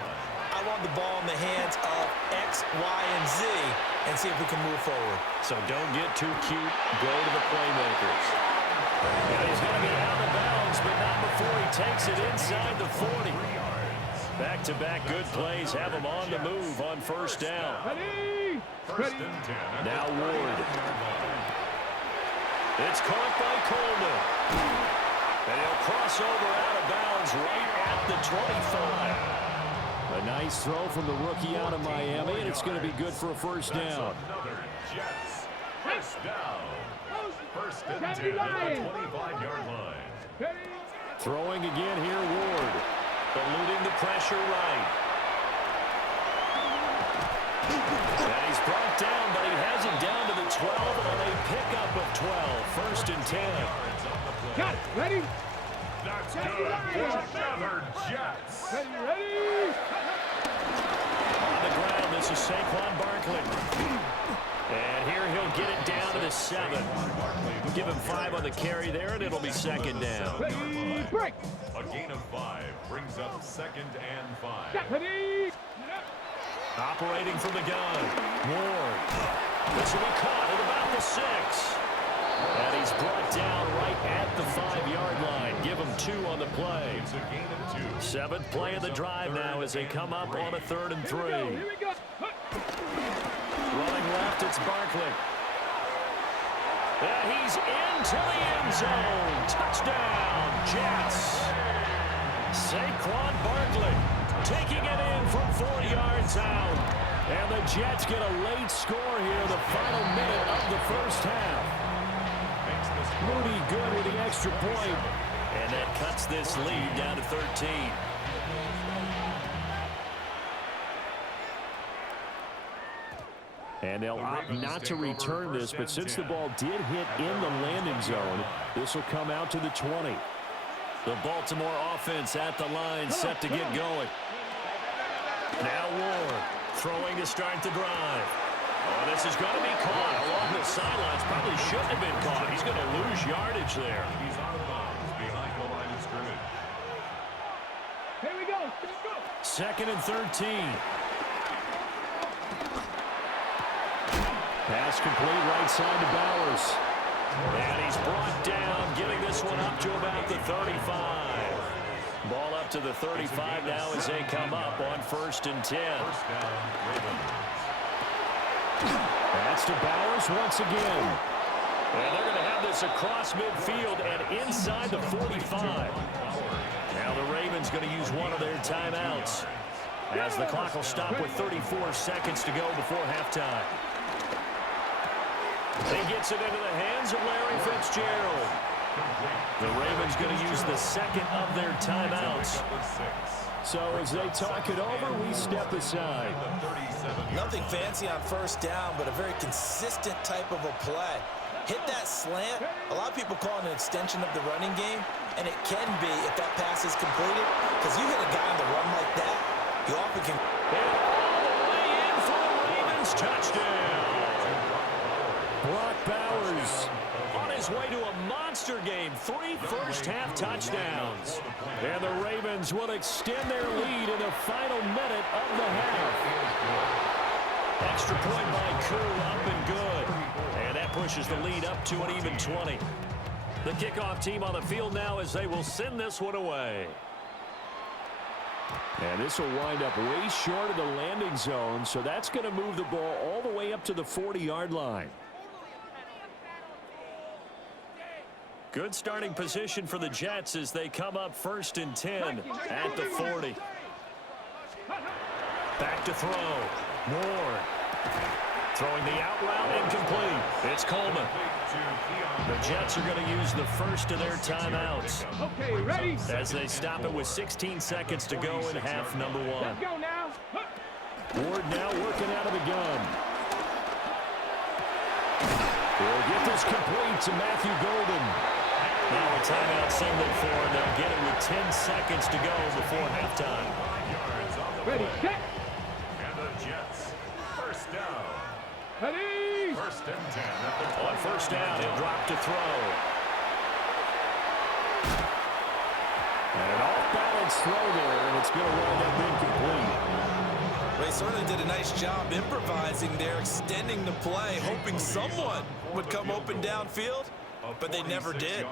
I want the ball in the hands of X, Y, and Z and see if we can move forward. So don't get too cute. Go to the playmakers. And he's going to get out of bounds, but not before he takes it inside the 40. Back-to-back good plays have him on the move on 1st down. Now Ward. It's caught by Coleman. And he'll cross over out of bounds right at the 25. A nice throw from the rookie out of Miami, and it's going to be good for a 1st down. Jets. 1st down. 1st and 10 at the 25-yard line. Throwing again here, Ward. Eluding the pressure right. And he's brought down, but he has it down to the 12 on a pickup of 12. 1st and 10. Got it. Ready? That's good. Another Jets. Ready? On the ground, this is Saquon Barkley. And here he'll get it down to the 7. Give him 5 on the carry there, and it'll be 2nd down. Ready? Break. A gain of 5 brings up 2nd and 5. Ready? Operating from the gun. Ward. This will be caught at about the 6. And he's brought down right at the 5-yard line. Give him 2 on the play. It's a gain of 2. 7th play of the drive now as they come up on a 3rd and 3. Here we go. Running left, it's Barkley. And he's into the end zone. Touchdown, Jets. Saquon Barkley taking it in from 4 yards out. And the Jets get a late score here, the final minute of the 1st half. Moody good with the extra point. And that cuts this lead down to 13. And they'll opt not to return this, but since the ball did hit in the landing zone, this will come out to the 20. The Baltimore offense at the line, set to get going. Now Ward throwing to start the drive. Oh, this is going to be caught along the sidelines. Probably shouldn't have been caught. He's going to lose yardage there. He's out of bounds behind the line of scrimmage. Here we go. Let's go. 2nd and 13. Pass complete right side to Bowers. And he's brought down, getting this one up to about the 35. Ball up to the 35 now as they come up on 1st and 10. First down, Ravens. That's to Bowers once again. And they're going to have this across midfield and inside the 45. Now the Ravens going to use one of their timeouts as the clock will stop with 34 seconds to go before halftime. He gets it into the hands of Larry Fitzgerald. The Ravens going to use the 2nd of their timeouts. So as they talk it over, we step aside. Nothing fancy on 1st down, but a very consistent type of a play. Hit that slant. A lot of people call it an extension of the running game, and it can be if that pass is completed, because you hit a guy on the run like that, you often can. And all the way in for a Ravens touchdown. Brock Bowers on his way to a monster game. 3 first-half touchdowns. And the Ravens will extend their lead in the final minute of the half. Extra point by Koo, up and good. And that pushes the lead up to an even 20. The kickoff team on the field now as they will send this one away. And this will wind up way short of the landing zone, so that's going to move the ball all the way up to the 40-yard line. Good starting position for the Jets as they come up 1st and 10 at the 40. Back to throw. Moore. Throwing the out route incomplete. It's Coleman. The Jets are going to use the first of their timeouts. Okay, ready? As they stop it with 16 seconds to go in half number 1. Let's go now. Ward now working out of the gun. We'll get this complete to Matthew Golden. Now a timeout signal for, and they'll get it with 10 seconds to go before halftime. Ready, set. And the Jets, first down. Ready. 1st and 10 at the On first down, he'll drop to throw. And an off-balance throw there, and it's going to wind up incomplete. They certainly did a nice job improvising there, extending the play, hoping someone would come open downfield, but they never did.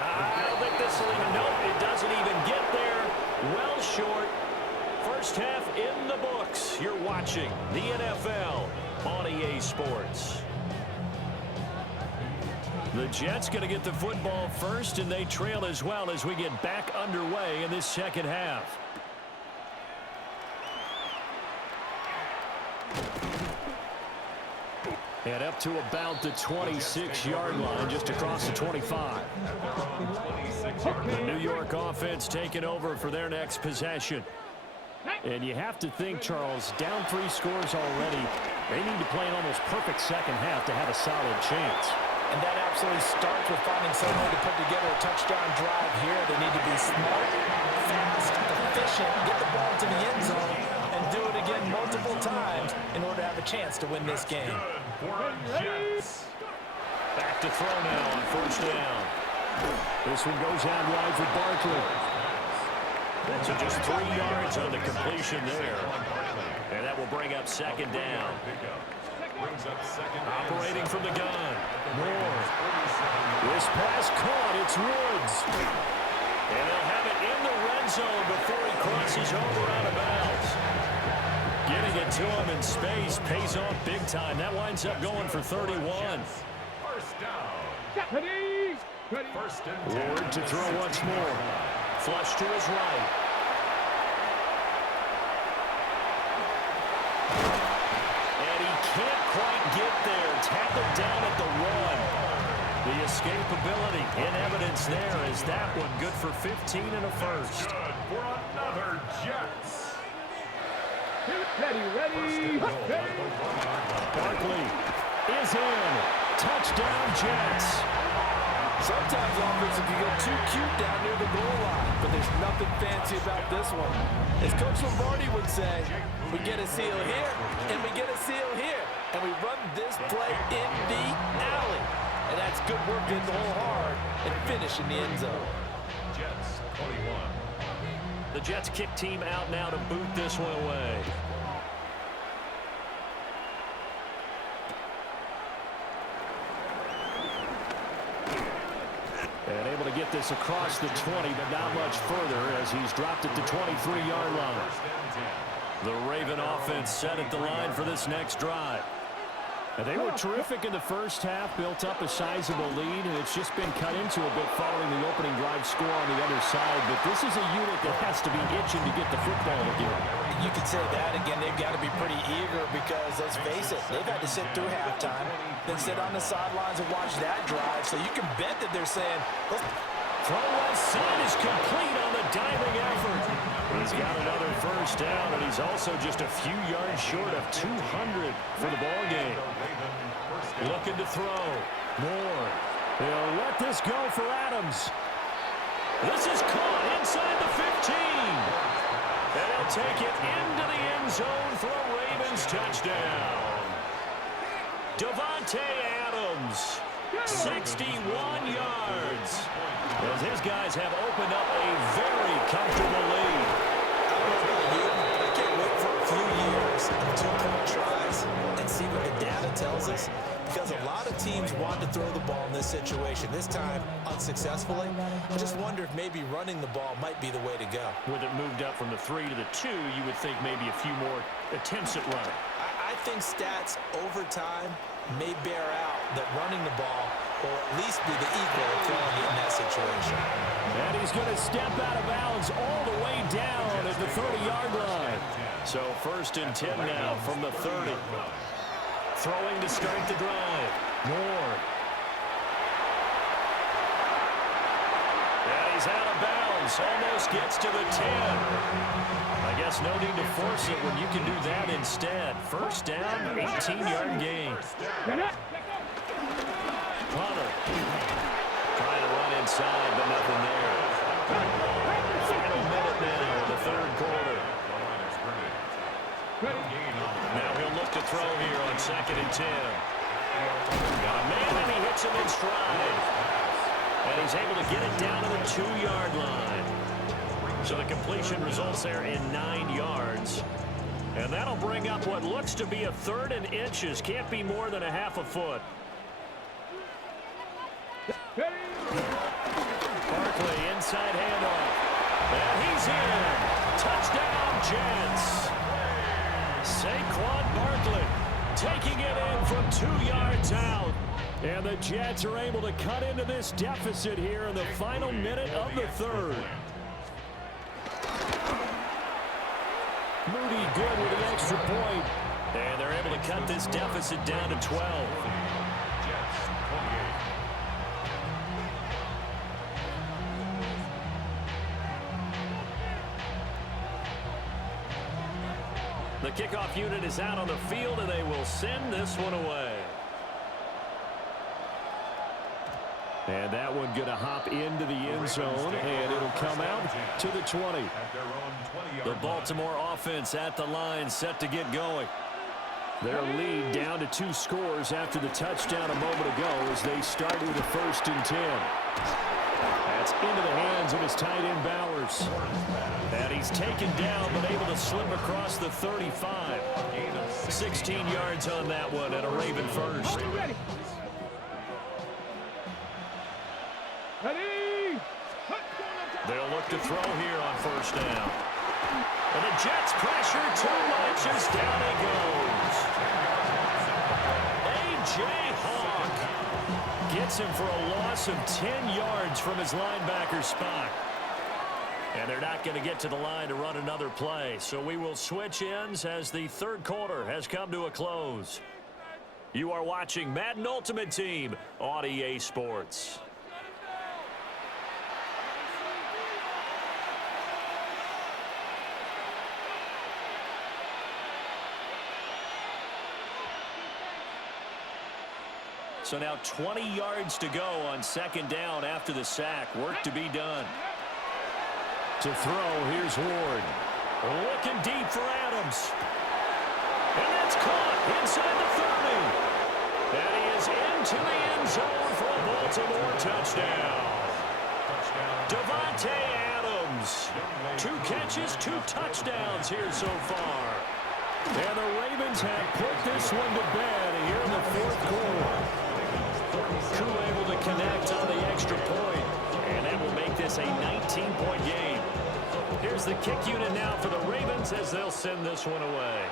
I don't think this will even, nope, it doesn't even get there. Well short. First half in the books. You're watching the NFL on EA Sports. The Jets going to get the football first, and they trail as well as we get back underway in this second half. And up to about the 26-yard line, just across the 25. The New York offense taking over for their next possession. And you have to think, Charles, down 3 scores already. They need to play an almost perfect second half to have a solid chance. And that absolutely starts with finding some way to put together a touchdown drive here. They need to be smart, fast, efficient, get the ball to the end zone, and do it again multiple times in order to have a chance to win this game. Back to throw now on first down. This one goes out wide for Barkley. So just 3 yards on the completion there. And that will bring up second down. Operating from the gun. Moore. This pass caught. It's Woods. And they'll have it in the red zone before he crosses over out of bounds. Getting it to him in space pays off big time. That winds up going for 31. First down. Ready. Ready. Ward to throw once more. Flush to his right. And he can't quite get there. Tackled down at the 1. The escapability in evidence there is that one good for 15 and a first. Good for another Jets. Ready. Barkley is in. Touchdown, Jets. Sometimes offense can get too cute down near the goal line, but there's nothing fancy about this one. As Coach Lombardi would say, we get a seal here, and we get a seal here, and we run this play in the alley. And that's good work in the hole hard and finish in the end zone. Jets 21. The Jets kick team out now to boot this one away. And able to get this across the 20, but not much further as he's dropped it to 23-yard line. The Raven offense set at the line for this next drive. And they were terrific in the first half, built up a sizable lead, and it's just been cut into a bit following the opening drive score on the other side. But this is a unit that has to be itching to get the football again. You could say that again. They've got to be pretty eager because, let's face it, they've had to sit through halftime, then sit on the sidelines and watch that drive. So you can bet that they're saying, let's throw left side is complete on the diving effort. He's got another first down, and he's also just a few yards short of 200 for the ball game. Looking to throw. Moore. He'll let this go for Adams. This is caught inside the 15. And he'll take it into the end end zone for a Ravens touchdown. Davante Adams, 61 yards. As his guys have opened up a very comfortable lead. I can't wait for a few years of two-point tries and see what the data tells us. Because a lot of teams want to throw the ball in this situation. This time, unsuccessfully. I just wonder if maybe running the ball might be the way to go. With it moved up from the 3 to the 2, you would think maybe a few more attempts at running. I think stats over time may bear out that running the ball will at least be the equal of throwing it in that situation. And he's going to step out of bounds all the way down at the 30-yard line. So 1st and 10 now from the 30. Throwing to start the drive. Ward. And he's out of bounds. Almost gets to the 10. I guess no need to force it when you can do that instead. 1st down, 18-yard gain. Hunter. Trying to run inside, but nothing there. Final minute now in the 3rd quarter. Now he'll look to throw here on 2nd and 10. Got a man, and he hits him in stride. And he's able to get it down to the 2-yard line. So the completion results there in 9 yards. And that'll bring up what looks to be a 3rd and inches. Can't be more than a half a foot. Barkley, inside handoff. And he's in. Touchdown, Jets. Saquon Barkley taking it in from 2 yards out. And the Jets are able to cut into this deficit here in the final minute of the 3rd. Moody good with an extra point. And they're able to cut this deficit down to 12. The kickoff unit is out on the field, and they will send this one away. And that one going to hop into the end zone, and it'll come out to the 20. The Baltimore offense at the line, set to get going. Their lead down to 2 scores after the touchdown a moment ago as they start with a 1st and 10. That's into the hands of his tight end Bowers. And he's taken down but able to slip across the 35. 16 yards on that one and a Raven first. They'll look to throw here on 1st down. And the Jets pressure too much as down he goes. A.J. Hawk gets him for a loss of 10 yards from his linebacker spot. And they're not going to get to the line to run another play. So we will switch ends as the 3rd quarter has come to a close. You are watching Madden Ultimate Team on EA Sports. So now 20 yards to go on 2nd down after the sack. Work to be done. To throw, here's Ward. Looking deep for Adams. And that's caught inside the 30. And he is into the end zone for a Baltimore touchdown. Davante Adams. 2 catches, 2 touchdowns here so far. And the Ravens have put this one to bed here in the 4th quarter. Crew able to connect on the extra point, and that will make this a 19-point game. Here's the kick unit now for the Ravens as they'll send this one away.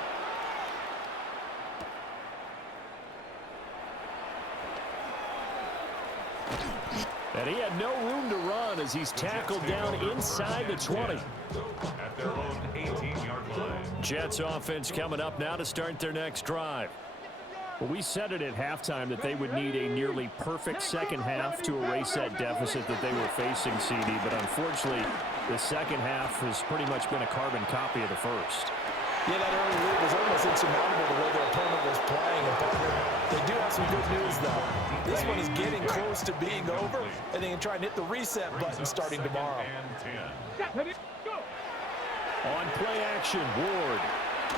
And he had no room to run as he's tackled down inside the 20. At their own 18-yard line. Jets offense coming up now to start their next drive. Well, we said it at halftime that they would need a nearly perfect second half to erase that deficit that they were facing, CD. But unfortunately, the second half has pretty much been a carbon copy of the first. Yeah, that early lead was almost insurmountable the way their opponent was playing. And partner, they do have some good news, though. This one is getting close to being over, and they can try and hit the reset button starting tomorrow. On play action, Ward.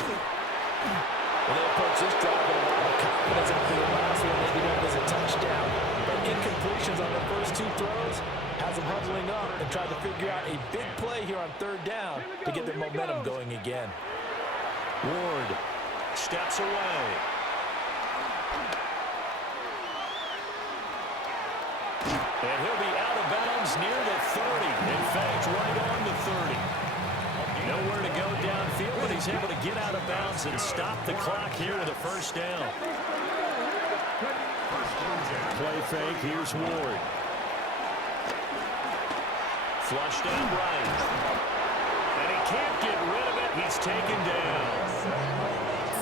Well, they approach this drive with a lot of confidence after the last one. Maybe that was a touchdown. But incompletions on their first two throws has them huddling up and trying to figure out a big play here on third down to get their momentum going again. Ward steps away. And he'll be out of bounds near the 30. In fact, right on the 30. Nowhere to go downfield, but he's able to get out of bounds and stop the clock here with a first down. Play fake, here's Ward. Flushed out right. And he can't get rid of it. He's taken down.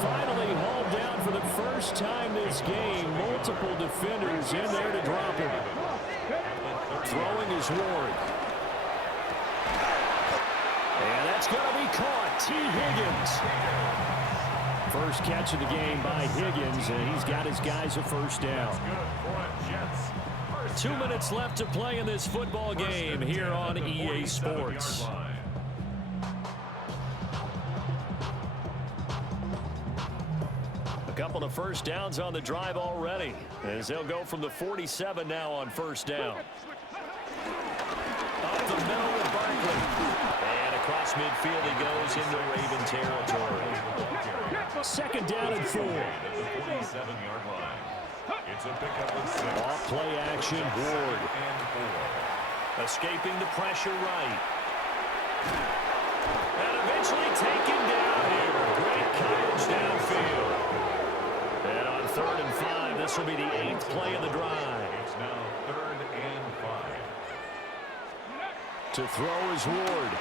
Finally hauled down for the first time this game. Multiple defenders in there to drop him. Throwing is Ward. And that's going to be caught. T. Higgins. First catch of the game by Higgins, and he's got his guys a first down. 2 minutes left to play in this football game here on EA Sports. A couple of first downs on the drive already, as they'll go from the 47 now on first down. Up the middle with Barkley. And across midfield he goes into Raven territory. Second down and 4. 47-yard line. It's a pickup of 6. Off play action, Ward. Escaping the pressure right. And eventually taken down here. Great coverage downfield. And on 3rd and 5, this will be the 8th play of the drive. It's now 3rd and 5. To throw is Ward.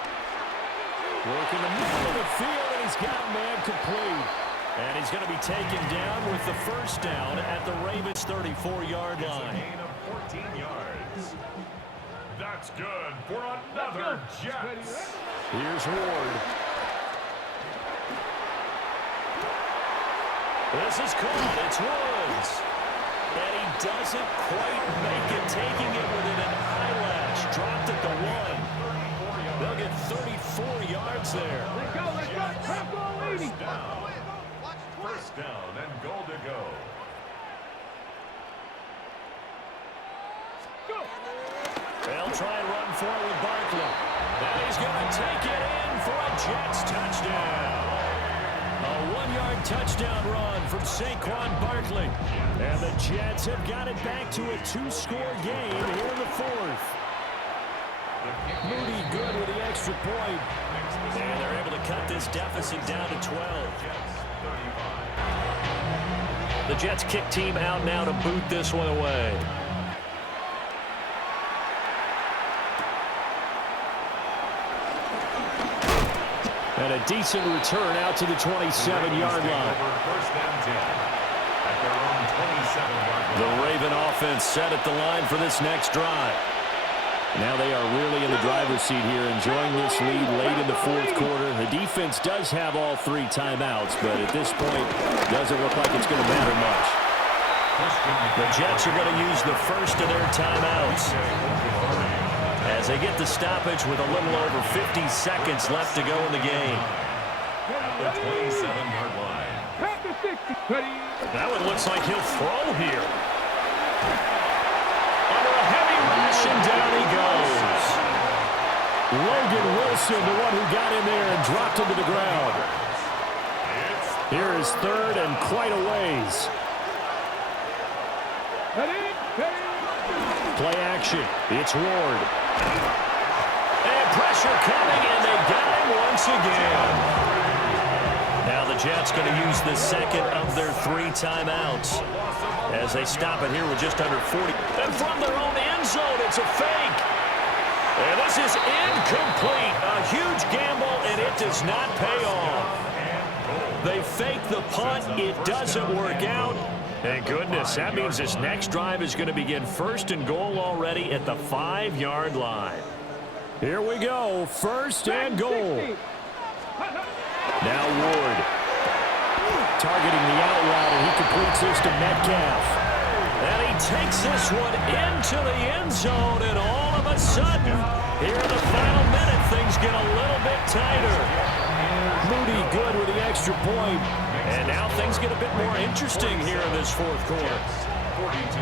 Working the middle of the field, and he's got a man complete. And he's going to be taken down with the first down at the Ravens' 34-yard line. It's a gain of 14 yards. That's good for another Jets. Here's Ward. This is caught. It's Woods. And he doesn't quite make it, taking it within an eyelash. Dropped at the 1. They'll get 34 yards there. Let's go, let's go. Top ball, lady. First down and goal to go. They'll try and run for it with Barkley. And he's going to take it in for a Jets touchdown. A 1-yard touchdown run from Saquon Barkley. And the Jets have got it back to a 2-score game here in the 4th. Moody good with the extra point. And they're able to cut this deficit down to 12. The Jets kick team out now to boot this one away. And a decent return out to the 27-yard line. First and 10 at their own 27-yard line. The Raven offense set at the line for this next drive. Now they are really in the driver's seat here, enjoying this lead late in the 4th quarter. The defense does have all 3 timeouts, but at this point, doesn't look like it's going to matter much. The Jets are going to use the first of their timeouts as they get the stoppage with a little over 50 seconds left to go in the game. At the 27-yard line. That one looks like he'll throw here. Under a heavy rush, and down he goes. Logan Wilson, the one who got in there and dropped him to the ground. Here is 3rd and quite a ways. Play action. It's Ward. And pressure coming, and they got him once again. Now the Jets going to use the second of their 3 timeouts as they stop it here with just under 40. And from their own end zone, it's a fake. And this is incomplete. A huge gamble, and it does not pay off. They fake the punt. It doesn't work out. Thank goodness. That means this next drive is going to begin 1st and goal already at the 5-yard line. Here we go. 1st and goal. Now Ward. Targeting the out route, and he completes this to Metcalf. And he takes this one into the end zone, and all of a sudden, here in the final minute, things get a little bit tighter. Moody good with the extra point. And now things get a bit more interesting here in this fourth quarter. 42.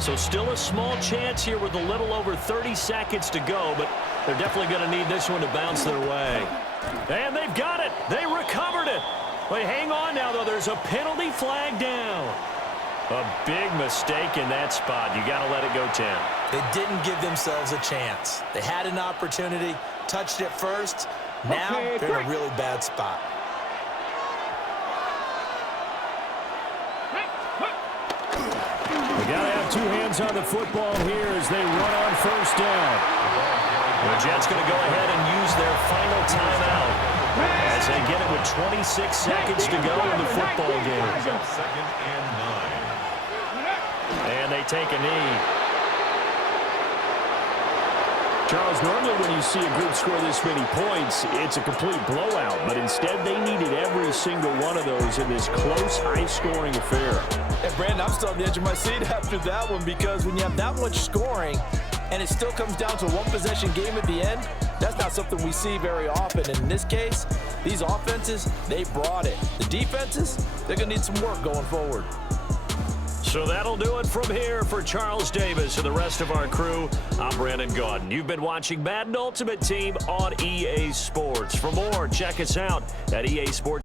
So still a small chance here with a little over 30 seconds to go, but they're definitely going to need this one to bounce their way. And they've got it. They recovered it. But hang on now, though. There's a penalty flag down. A big mistake in that spot. You got to let it go 10. They didn't give themselves a chance. They had an opportunity, touched it first. Now they're in a really bad spot. We got to have two hands on the football here as they run on first down. The Jets going to go ahead and use their final timeout as they get it with 26 seconds to go in the football game. Second and 9. And they take a knee. Charles, normally when you see a group score this many points, it's a complete blowout. But instead, they needed every single one of those in this close, high-scoring affair. And Brandon, I'm still on the edge of my seat after that one because when you have that much scoring and it still comes down to a one-possession game at the end, that's not something we see very often. And in this case, these offenses, they brought it. The defenses, they're going to need some work going forward. So that'll do it from here for Charles Davis and the rest of our crew. I'm Brandon Gaudin. You've been watching Madden Ultimate Team on EA Sports. For more, check us out at EA Sports.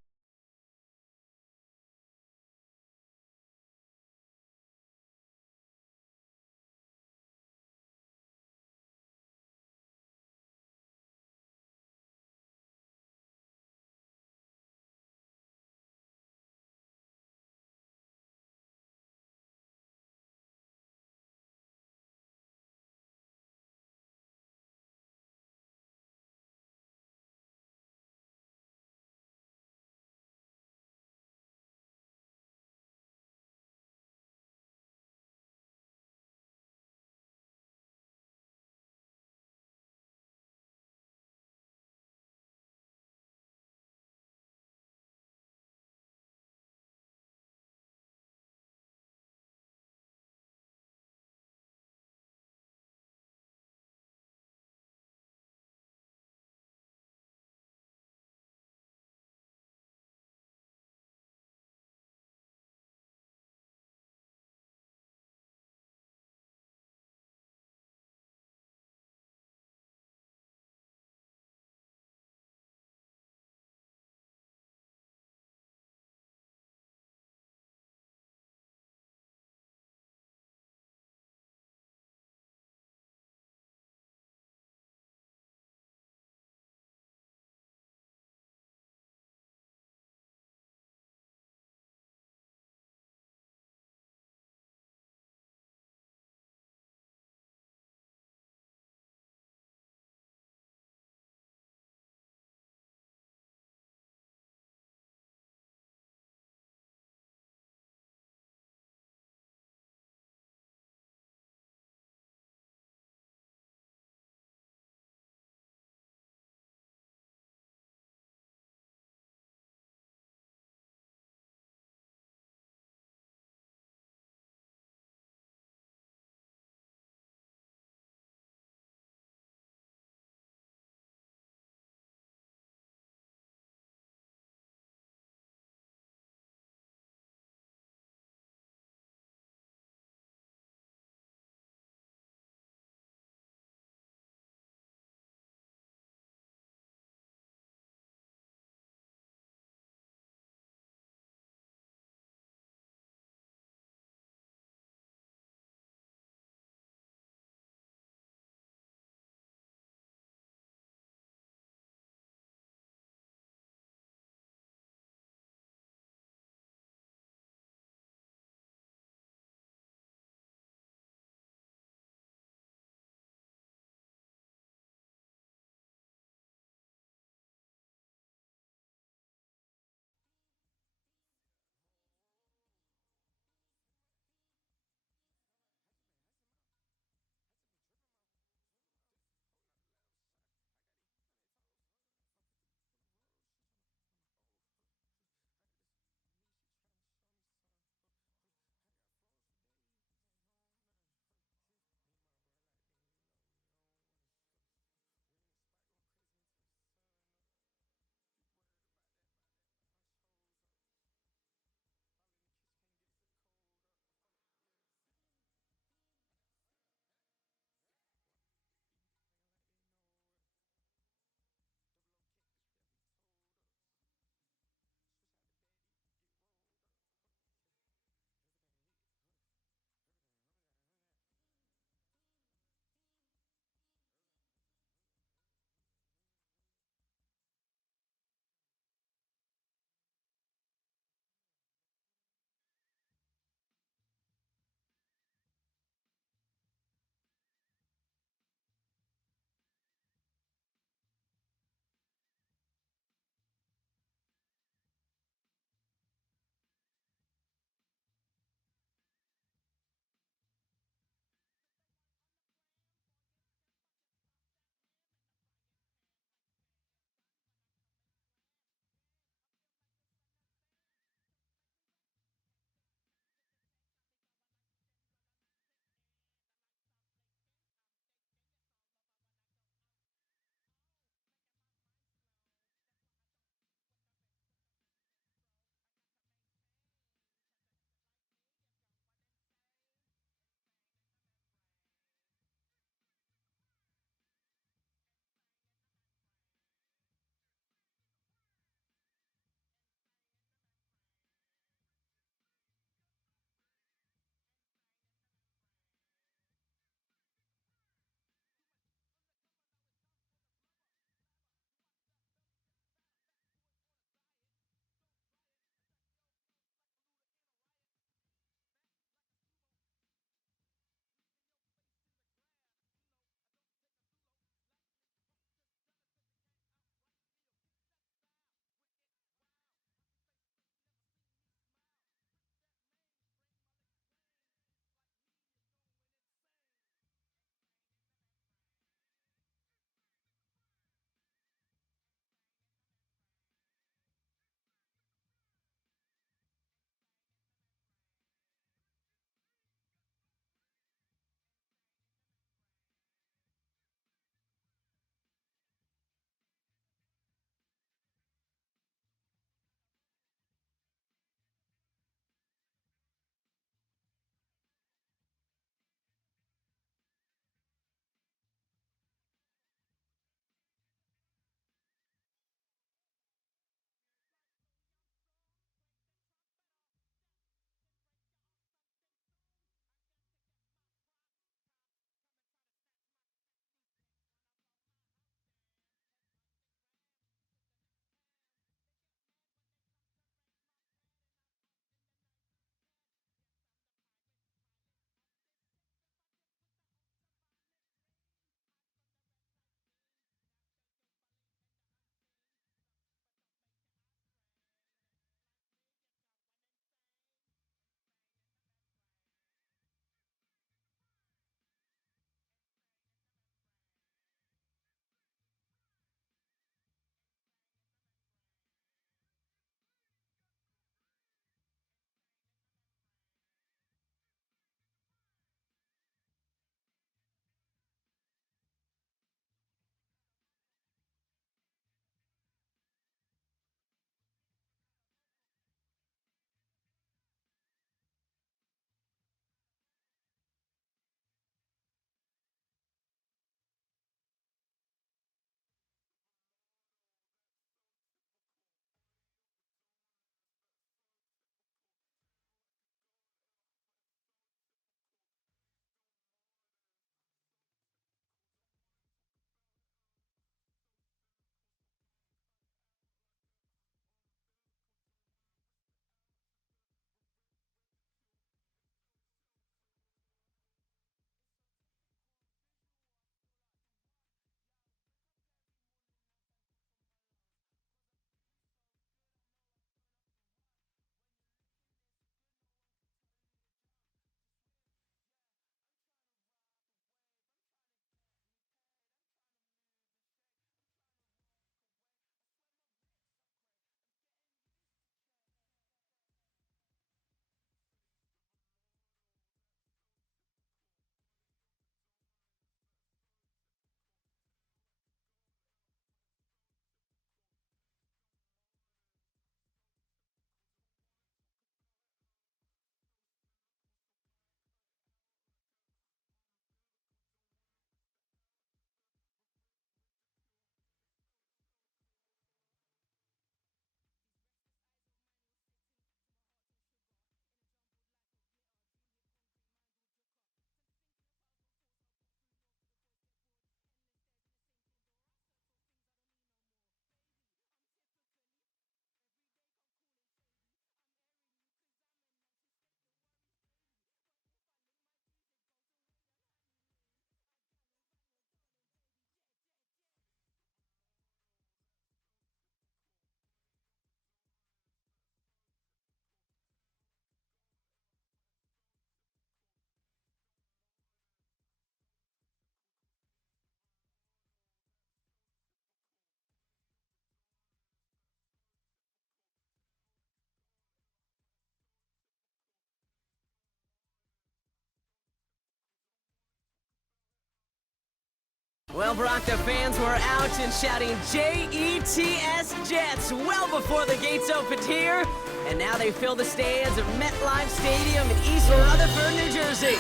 Well, Brock, the fans were out and shouting J-E-T-S Jets well before the gates opened here. And now they fill the stands of MetLife Stadium in East Rutherford, New Jersey.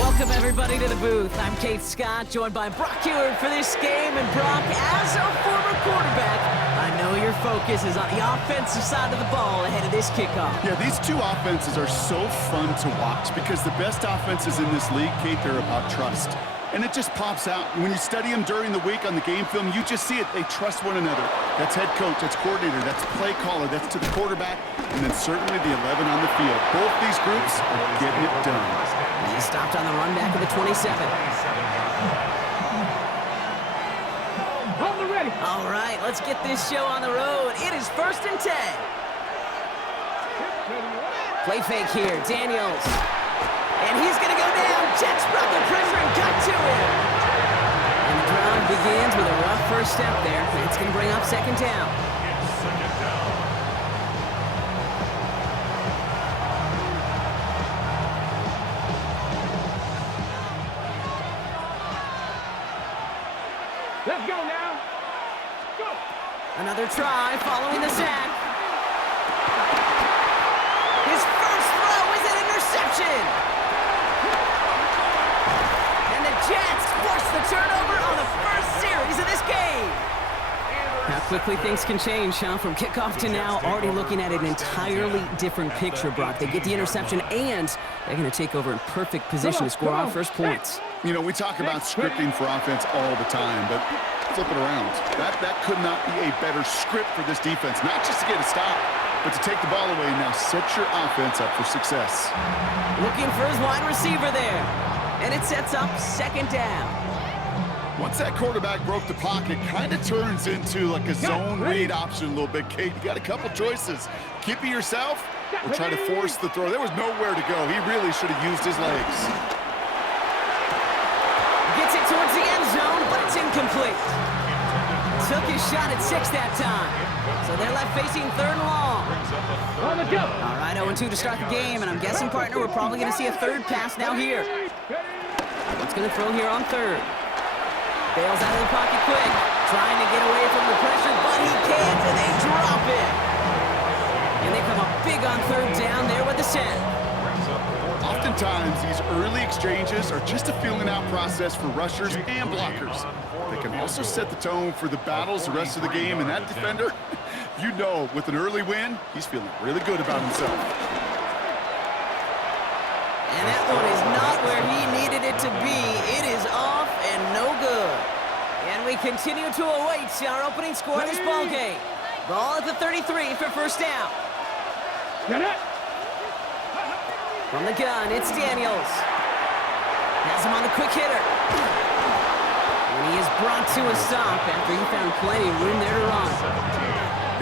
Welcome, everybody, to the booth. I'm Kate Scott, joined by Brock Heward for this game. And Brock, as a former quarterback, I know your focus is on the offensive side of the ball ahead of this kickoff. Yeah, these two offenses are so fun to watch because the best offenses in this league, Kate, they're about trust. And it just pops out. When you study them during the week on the game film, you just see it. They trust one another. That's head coach, that's coordinator, that's play caller, that's to the quarterback, and then certainly the 11 on the field. Both these groups are getting it done. He stopped on the run back of the 27. Hold the ready. All right, let's get this show on the road. It is 1st and 10. Play fake here, Daniels. And he's going to go down. Jets brought the pressure and got to him. And the drive begins with a rough first step there. That's going to bring up 2nd down. Let's go now. Go. Another try following the sack. His first throw is an interception. And the Jets force the turnover on the first series of this game. How quickly things can change, huh? From kickoff to now, already looking at an entirely different picture, Brock. They get the interception, and they're going to take over in perfect position to score our first points. You know, we talk about scripting for offense all the time, but flip it around. That could not be a better script for this defense, not just to get a stop, but to take the ball away and now set your offense up for success. Looking for his wide receiver there. And it sets up 2nd down. Once that quarterback broke the pocket, kind of turns into like a zone read option a little bit, Kate. You got a couple choices. Keep it yourself or try to force the throw. There was nowhere to go. He really should have used his legs. Gets it towards the end zone, but it's incomplete. Took his shot at 6 that time. So they're left facing 3rd and long. On the go. All right, 0-2 to start the game, and I'm guessing, partner, we're probably going to see a 3rd pass now here. What's going to throw here on 3rd? Bails out of the pocket quick, trying to get away from the pressure, but he can't, and they drop it. And they come up big on 3rd down there with the sack. Oftentimes, these early exchanges are just a feeling-out process for rushers and blockers. They can also set the tone for the battles the rest of the game, and that defender, you know, with an early win, he's feeling really good about himself. And that one is not where he needed it to be. It is off and no good. And we continue to await our opening score in this ballgame. Ball at the 33 for 1st down. From the gun, it's Daniels. Has him on the quick hitter. And he is brought to a stop after he found plenty of room there to run.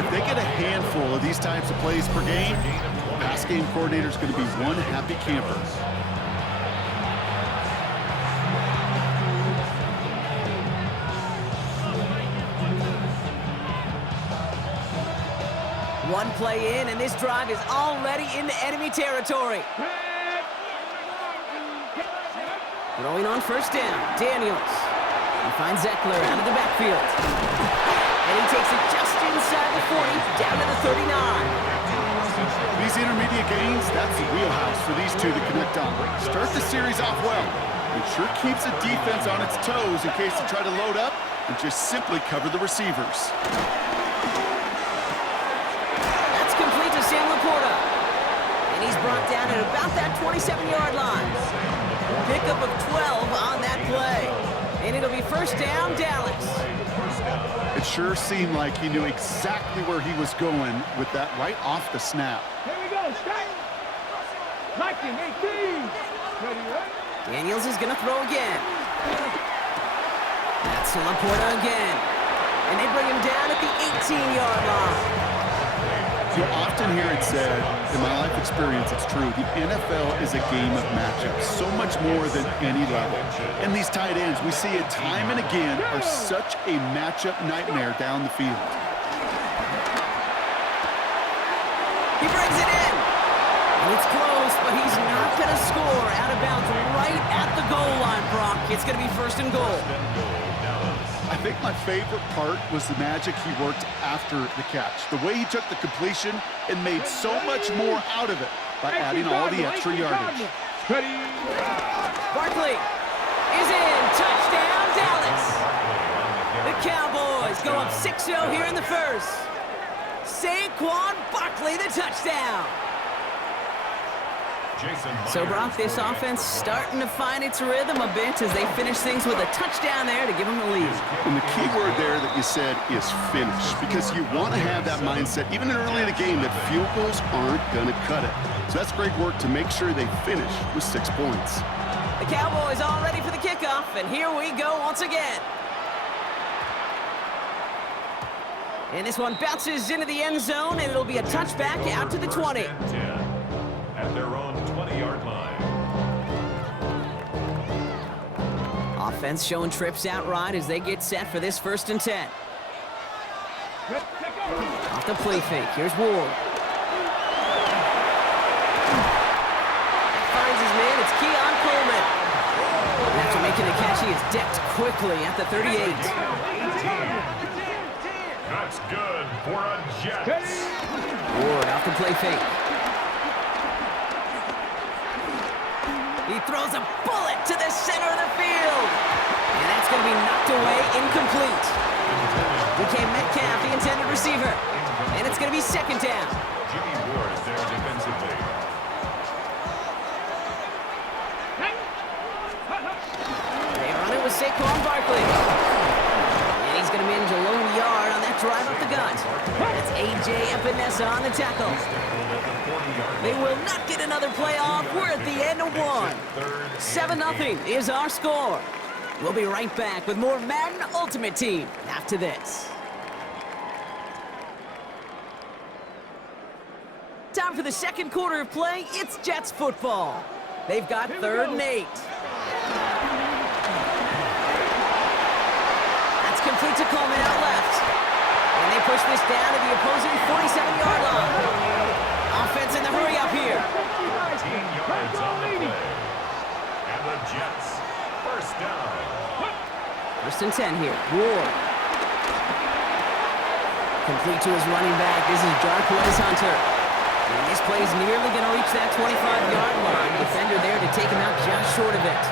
If they get a handful of these types of plays per game, the pass game coordinator is going to be one happy camper. One play in, and this drive is already into enemy territory. Throwing on 1st down, Daniels. He finds Eckler out of the backfield. And he takes it just inside the 40, down to the 39. These intermediate gains, that's the wheelhouse for these two to connect on. Start the series off well. It sure keeps the defense on its toes in case they try to load up and just simply cover the receivers. That's complete to Sam Laporta. And he's brought down at about that 27-yard line. Pickup of 12 on that play. And it'll be 1st down, Dallas. It sure seemed like he knew exactly where he was going with that right off the snap. Here we go. Strike. 19, 18. Ready, right? Daniels is going to throw again. That's to Laporta again. And they bring him down at the 18-yard line. You often hear it said, in my life experience, it's true, the NFL is a game of matchups, so much more than any level. And these tight ends, we see it time and again, are such a matchup nightmare down the field. He brings it in. And it's close, but he's not going to score. Out of bounds right at the goal line, Brock. It's going to be 1st and goal. I think my favorite part was the magic he worked after the catch. The way he took the completion and made so much more out of it by adding all the extra yardage. Barkley is in. Touchdown, Dallas. The Cowboys go up 6-0 here in the first. Saquon Barkley, the touchdown. So, Brock, this offense starting to find its rhythm a bit as they finish things with a touchdown there to give them the lead. And the key word there that you said is finish, because you want to have that mindset, even early in the game, that field goals aren't going to cut it. So that's great work to make sure they finish with 6 points. The Cowboys all ready for the kickoff, and here we go once again. And this one bounces into the end zone, and it'll be a touchback out to the 20. At their own 20-yard line. Offense showing trips outright as they get set for this 1st and 10. Off the play fake. Here's Ward. Finds his man. It's Keon Coleman. And after making the catch, he is decked quickly at the 38. That's good for a Jets. Ward off the play fake. He throws a bullet to the center of the field. And that's going to be knocked away, incomplete. DK Metcalf, the intended receiver. And it's going to be 2nd down. Jimmy Ward is there defensively. They run it with Saquon Barkley. And he's going to manage a lone yard on that drive up the gut. That's A.J. Epinesa on the tackle. They will not get another play off. We're at the end of 1. 7-0 is our score. We'll be right back with more Madden Ultimate Team after this. Time for the 2nd quarter of play. It's Jets football. They've got 3rd and 8. That's complete to Coleman out left. And they push this down to the opposing 47-yard line. Offense in the hurry up here. 15 yards on the play. And the Jets, 1st down. 1st and 10 here. Ward. Complete to his running back. This is Jarquez Hunter. And this play is nearly going to reach that 25-yard line. Defender there to take him out just short of it.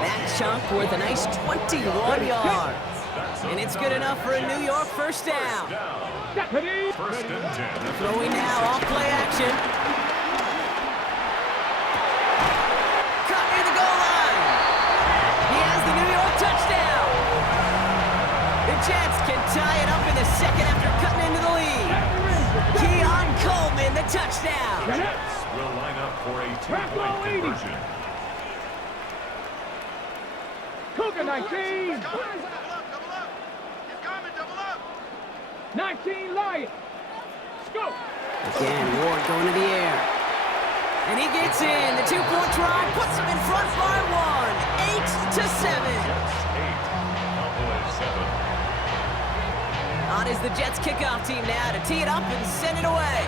That chunk worth a nice 21 yards. And it's good enough for a New York 1st down. 1st and 10. Throwing now, off play action. Cut near the goal line. He has the New York touchdown. The Jets can tie it up in the 2nd after cutting into the lead. Keon Coleman, the touchdown. Jets will line up for a 2-point conversion. Cougar 19. 19 Lions. Go. Again, Ward going to the air. And he gets in. The 2-point try puts him in front by 1. 8-7. Jets 8, Cowboys 7. On is the Jets kickoff team now to tee it up and send it away.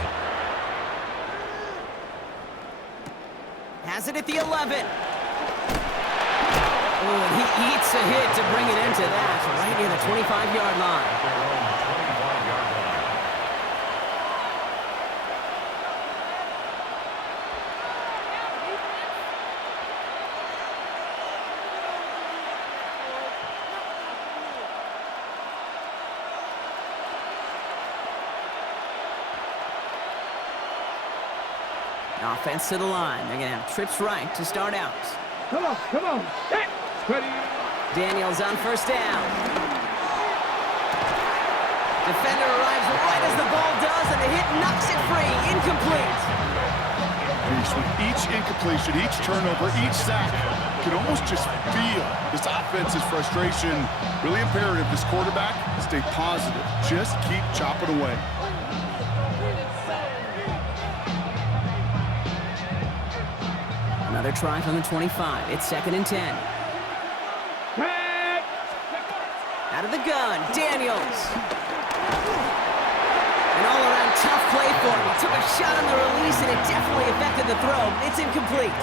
Has it at the 11. Oh, he eats a hit to bring it into that, right near the 25-yard line. Their own 25-yard line. Offense to the line. They're going to have trips right to start out. Come on, come on. Set. Ready. Daniels on 1st down. Defender arrives right as the ball does, and the hit knocks it free. Incomplete. With each incompletion, each turnover, each sack, you can almost just feel this offense's frustration. Really imperative, this quarterback, stay positive. Just keep chopping away. Another try from the 25. It's 2nd and 10. Out of the gun, Daniels. An all-around tough play for him. He took a shot on the release, and it definitely affected the throw. It's incomplete.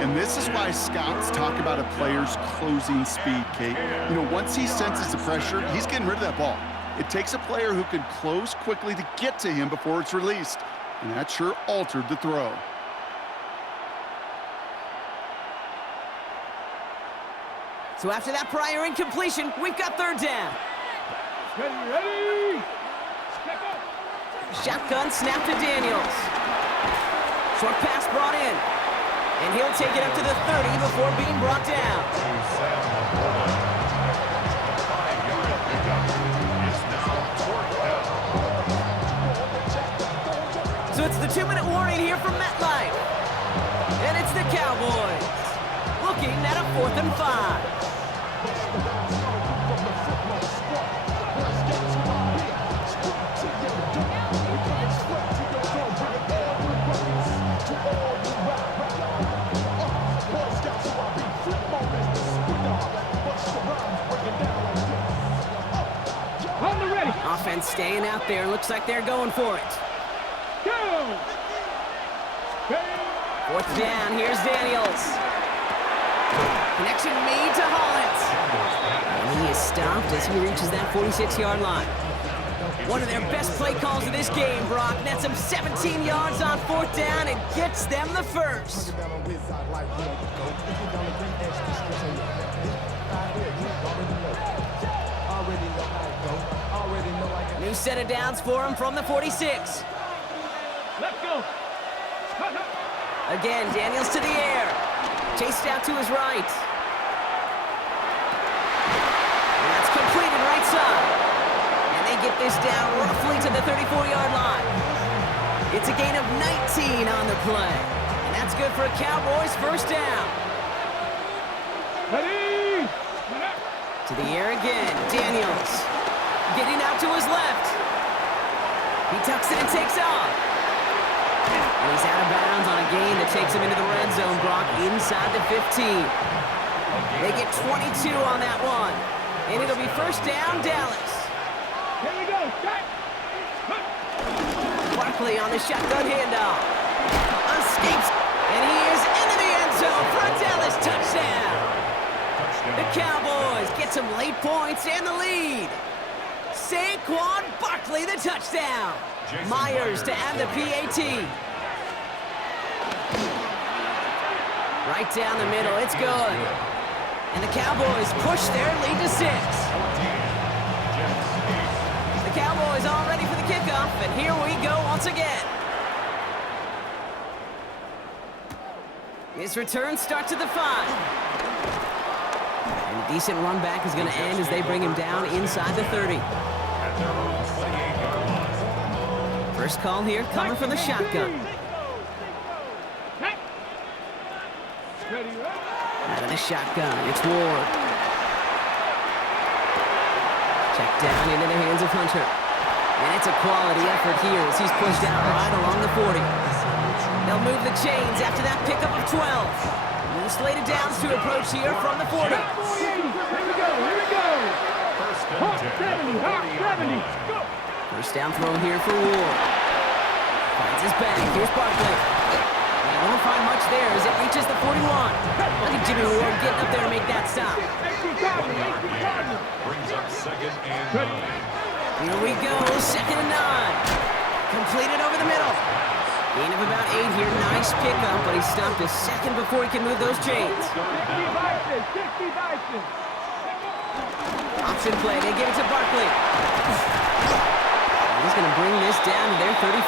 And this is why scouts talk about a player's closing speed, Kate. You know, once he senses the pressure, he's getting rid of that ball. It takes a player who can close quickly to get to him before it's released. And that sure altered the throw. So after that prior incompletion, we've got third down. Ready? Step up. Shotgun snap to Daniels. Short pass brought in. And he'll take it up to the 30 before being brought down. So it's the 2-minute warning here from MetLife. And it's the Cowboys looking at a 4th and 5. On the ready. Offense staying out there. Looks like they're going for it. Go. 4th down. Here's Daniels. Connection made to Hollins. And he is stopped as he reaches that 46-yard line. One of their best play calls of this game, Brock. Nets him 17 yards on 4th down and gets them the first. New set of downs for him from the 46. Let's go. Again, Daniels to the air. Chased out to his right. And that's completed right side. And they get this down roughly to the 34-yard line. It's a gain of 19 on the play. And that's good for a Cowboys first down. Ready. To the air again. Daniels getting out to his left. He tucks it and takes off. And he's out of bounds on a gain that takes him into the red zone, Brock, inside the 15. They get 22 on that one. And it'll be first down, Dallas. Here we go. Shot. Barkley on the shotgun handoff. Escapes. And he is into the end zone for a Dallas touchdown. The Cowboys get some late points and the lead. Saquon Barkley, the touchdown. Myers to add the PAT. Right down the middle, it's good. And the Cowboys push their lead to 6. The Cowboys all ready for the kickoff, and here we go once again. His return starts at the 5. And a decent run back is going to end as they bring him down inside the 30. First call here coming from the shotgun. Out of the shotgun, it's Ward. Check down into the hands of Hunter. And it's a quality effort here as he's pushed out right along the 40. They'll move the chains after that pickup of 12. New slated downs to approach here from the 40. Here we go. Hawk 70. Hawk 70. Go. First down throw here for Ward. Finds his back. Here's Barkley. He won't find much there as it reaches the 41. Look at Jimmy Ward getting up there to make that stop. Brings up 2nd and 9. Here we go, 2nd and 9. Completed over the middle. Gain of about 8 here. Nice pickup, but he stopped a second before he can move those chains. 60 Bison. Option play, they give it to Barkley. He's going to bring this down to their 35.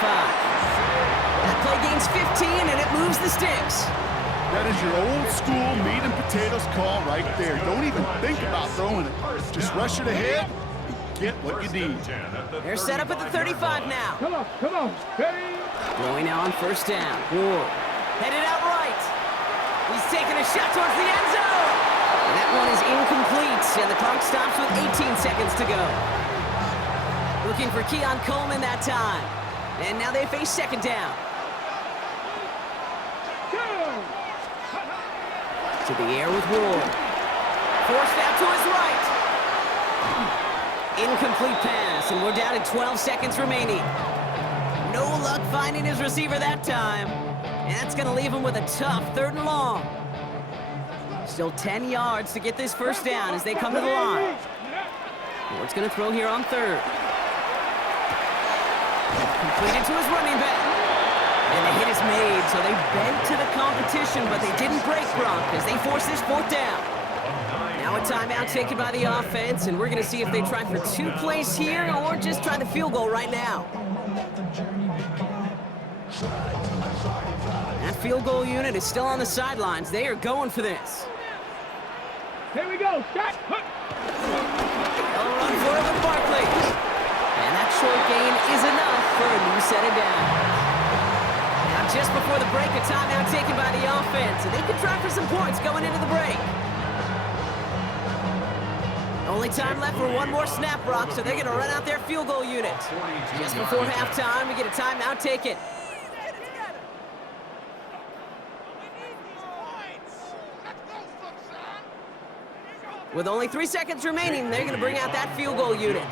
That play gains 15, and it moves the sticks. That is your old school meat and potatoes call right there. Don't even think about throwing it. Just rush it ahead and get what you need. They're set up at the 35 now. Come on. Ready. Throwing now on first down. Ward headed out right. He's taking a shot towards the end zone. And that one is incomplete, and the clock stops with 18 seconds to go. Looking for Keon Coleman that time. And now they face second down. To the air with Ward. Forced out to his right. Incomplete pass, and we're down to 12 seconds remaining. No luck finding his receiver that time. And that's going to leave him with a tough 3rd and long. Still 10 yards to get this first down as they come to the line. Ward's going to throw here on 3rd. Completed to his running back. And the hit is made, so they bent to the competition, but they didn't break Gronk as they force this 4th down. Now a timeout taken by the offense, and we're going to see if they try for 2 plays here or just try the field goal right now. That field goal unit is still on the sidelines. They are going for this. Here we go. Shot. They'll run for it with Barkley. And that short gain is enough for a new set of downs. Now just before the break, a timeout taken by the offense, and they can try for some points going into the break. Only time left for one more snap, Brock, so they're going to run out their field goal unit. Just before halftime, we get a timeout taken. With only 3 seconds remaining, they're going to bring out that field goal unit.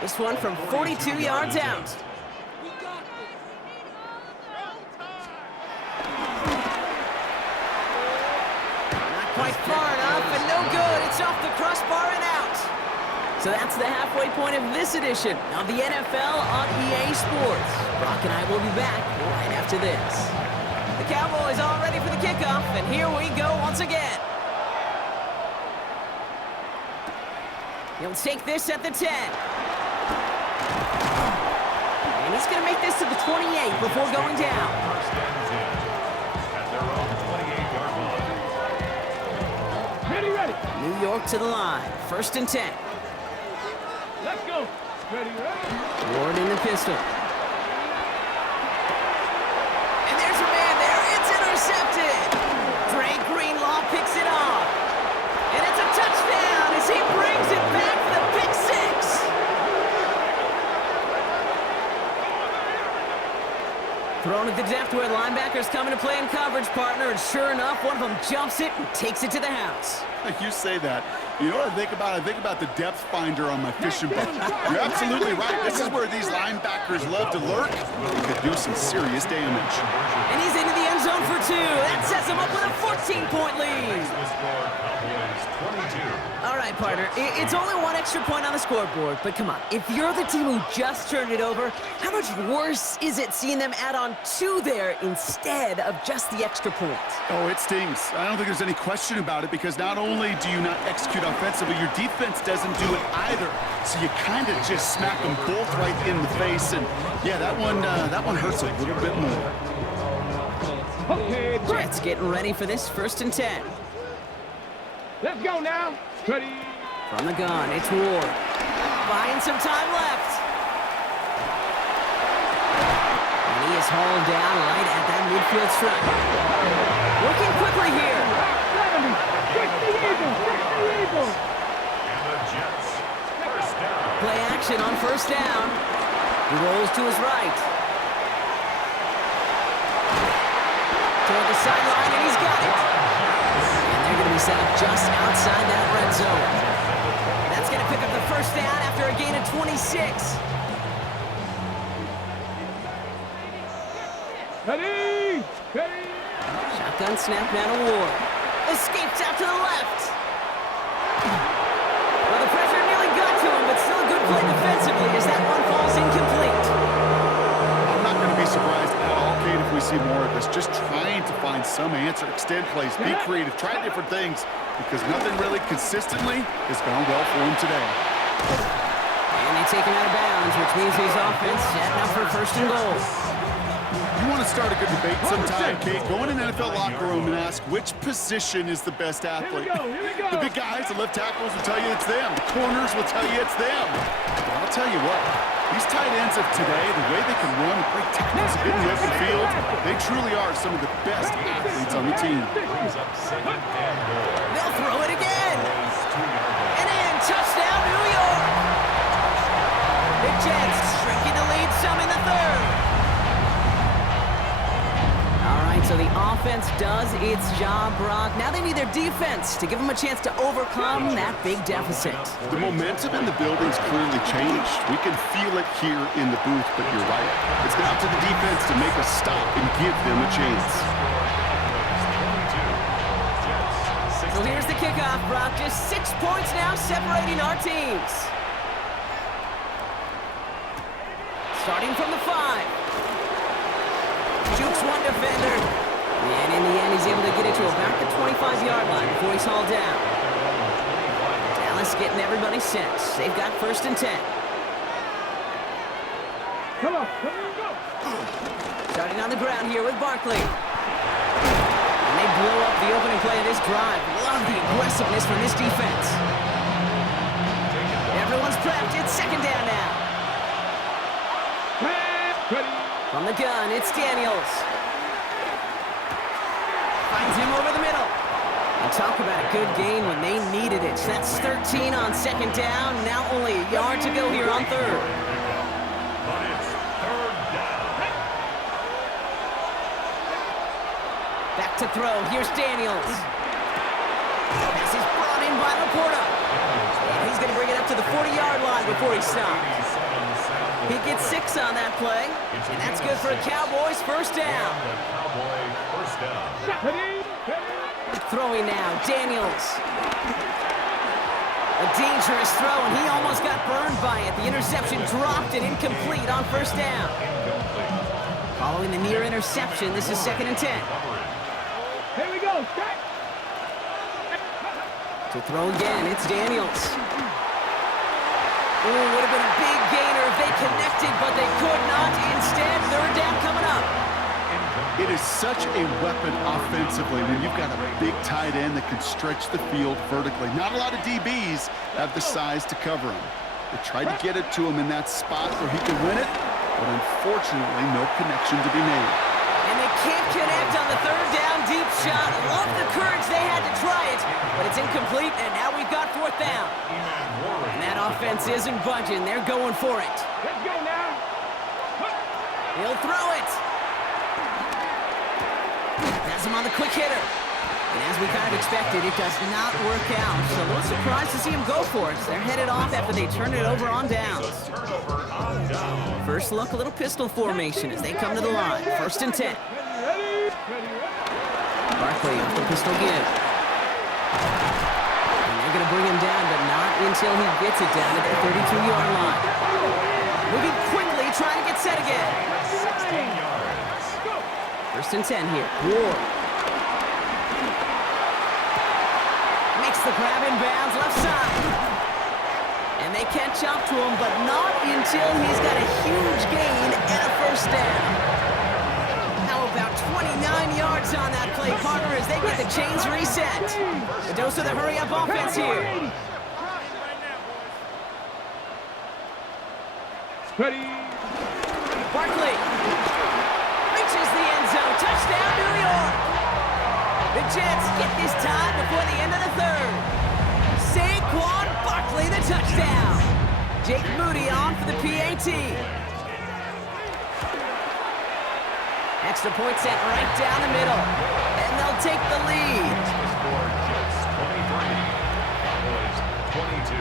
This one from 42 yards out. Not quite far enough, and no good. It's off the crossbar and out. So that's the halfway point of this edition of the NFL on EA Sports. Brock and I will be back right after this. The Cowboys all ready for the kickoff, and here we go once again. He'll take this at the 10. And he's going to make this to the 28 before going down. First and 10 at their own 28-yard line. Ready, ready. New York to the line. 1st and 10. Let's go. Ready, ready. Ward in the pistol. And there's a man there. It's intercepted. Dre Greenlaw picks it off. And it's a touchdown as he brings it back for the pick 6. Thrown at the depth where linebackers coming to play in coverage, partner, and sure enough, one of them jumps it and takes it to the house. You say that. You know what I think about? I think about the depth finder on my fishing boat. You're absolutely right. This is where these linebackers love to lurk. They could do some serious damage. And he's into the end zone for 2. That sets him up with a 14-point lead. The score, Cowboys 22. All right, partner, it's only 1 extra point on the scoreboard, but come on. If you're the team who just turned it over, how much worse is it seeing them add on 2 there instead of just the extra point? Oh, it stings. I don't think there's any question about it because not only do you not execute offensively, your defense doesn't do it either. So you kind of just smack them both right in the face, and yeah, that one hurts a little bit more. Okay, Jets getting ready for this 1st and 10. let's go now. Ready. From the gun, it's Ward. Buying some time left. And he is hauled down right at that midfield stripe. Working quickly here. 70. Kick the Eagles. Kick the Eagles. And the Jets, first down. Play action on 1st down. He rolls to his right. Toward the sideline, and he's got it. And they're going to be set up just outside that red zone. That's going to pick up the 1st down after a gain of 26. Ready. Ready. Shotgun snap now to Ward. Escapes out to the left. Well, the pressure nearly got to him, but still a good play defensively as that one falls incomplete. I'm not going to be surprised at all, Kate, if we see more of this. Just trying to find some answer, extend plays, be creative, try different things, because nothing really consistently has gone well for him today. And they take him out of bounds, which means his offense setting up for 1st and goal. You want to start a good debate sometime, Kate. Go in an NFL locker room and ask which position is the best athlete. Here we go. The big guys, the left tackles will tell you it's them. The corners will tell you it's them. But I'll tell you what, these tight ends of today, the way they can run, break tackles in the open field, they truly are some of the best athletes on the team. Brings up 2nd and more. They'll throw it again. Cowboys 2-yard line. And in, touchdown, New York. The Jets shrinking the lead some in the 3rd. All right, so So the offense does its job, Brock. Now they need their defense to give them a chance to overcome that big deficit. The momentum in the building's clearly changed. We can feel it here in the booth, but you're right. It's now to the defense to make a stop and give them a chance. So here's the kickoff, Brock. Just 6 points now separating our teams. Starting from the 5. Jukes one defender. And in the end, he's able to get it to about the 25-yard line before he's hauled down. Dallas getting everybody set. They've got 1st and 10. Come on, go. Starting on the ground here with Barkley. And they blow up the opening play of this drive. Love the aggressiveness from this defense. Everyone's prepped. It's 2nd down now. Ready. From the gun, it's Daniels. Finds him over the middle. And talk about a good gain when they needed it. So that's 13 on 2nd down. Now only a yard to go here on 3rd. But it's 3rd down. Back to throw. Here's Daniels. This is brought in by Laporta. And he's going to bring it up to the 40-yard line before he stops. He gets 6 on that play, and that's good for a Cowboys 1st down. Throwing now, Daniels. A dangerous throw, and he almost got burned by it. The interception dropped and incomplete on 1st down. Following the near interception, this is 2nd and 10. Here we go. To throw again, it's Daniels. Ooh, would have been a big gainer if they connected, but they could not. Instead, 3rd down coming up. It is such a weapon offensively when you've got a big tight end that can stretch the field vertically. Not a lot of DBs have the size to cover him. They tried to get it to him in that spot where he could win it, but unfortunately, no connection to be made. And they can't connect on the 3rd down deep shot. Love the courage they had to try it, but it's incomplete, and now we've got 4th down. And that offense isn't budging. They're going for it. Let's go now. He'll throw it. Has him on the quick hitter. And as we kind of expected, it does not work out. So a little surprised to see him go for it. They're headed off after they turn it over on downs. First look, a little pistol formation as they come to the line. 1st and 10. Barkley off the pistol give. And they're going to bring him down, but not until he gets it down to the 32-yard line. Moving quickly, trying to get set again. 1st and 10 here. Ward. Makes the grab in bounds, left side. And they catch up to him, but not until he's got a huge gain and a 1st down. Now about 29 yards on that play, partner, as they get the chains reset. The dose of the hurry-up offense here. Ready. Barkley reaches the end zone. Touchdown, New York. The Jets get this time before the end of the 3rd. Saquon Barkley, the touchdown. Jake Moody on for the PAT. Extra point set right down the middle. And they'll take the lead. Jets 23, 22.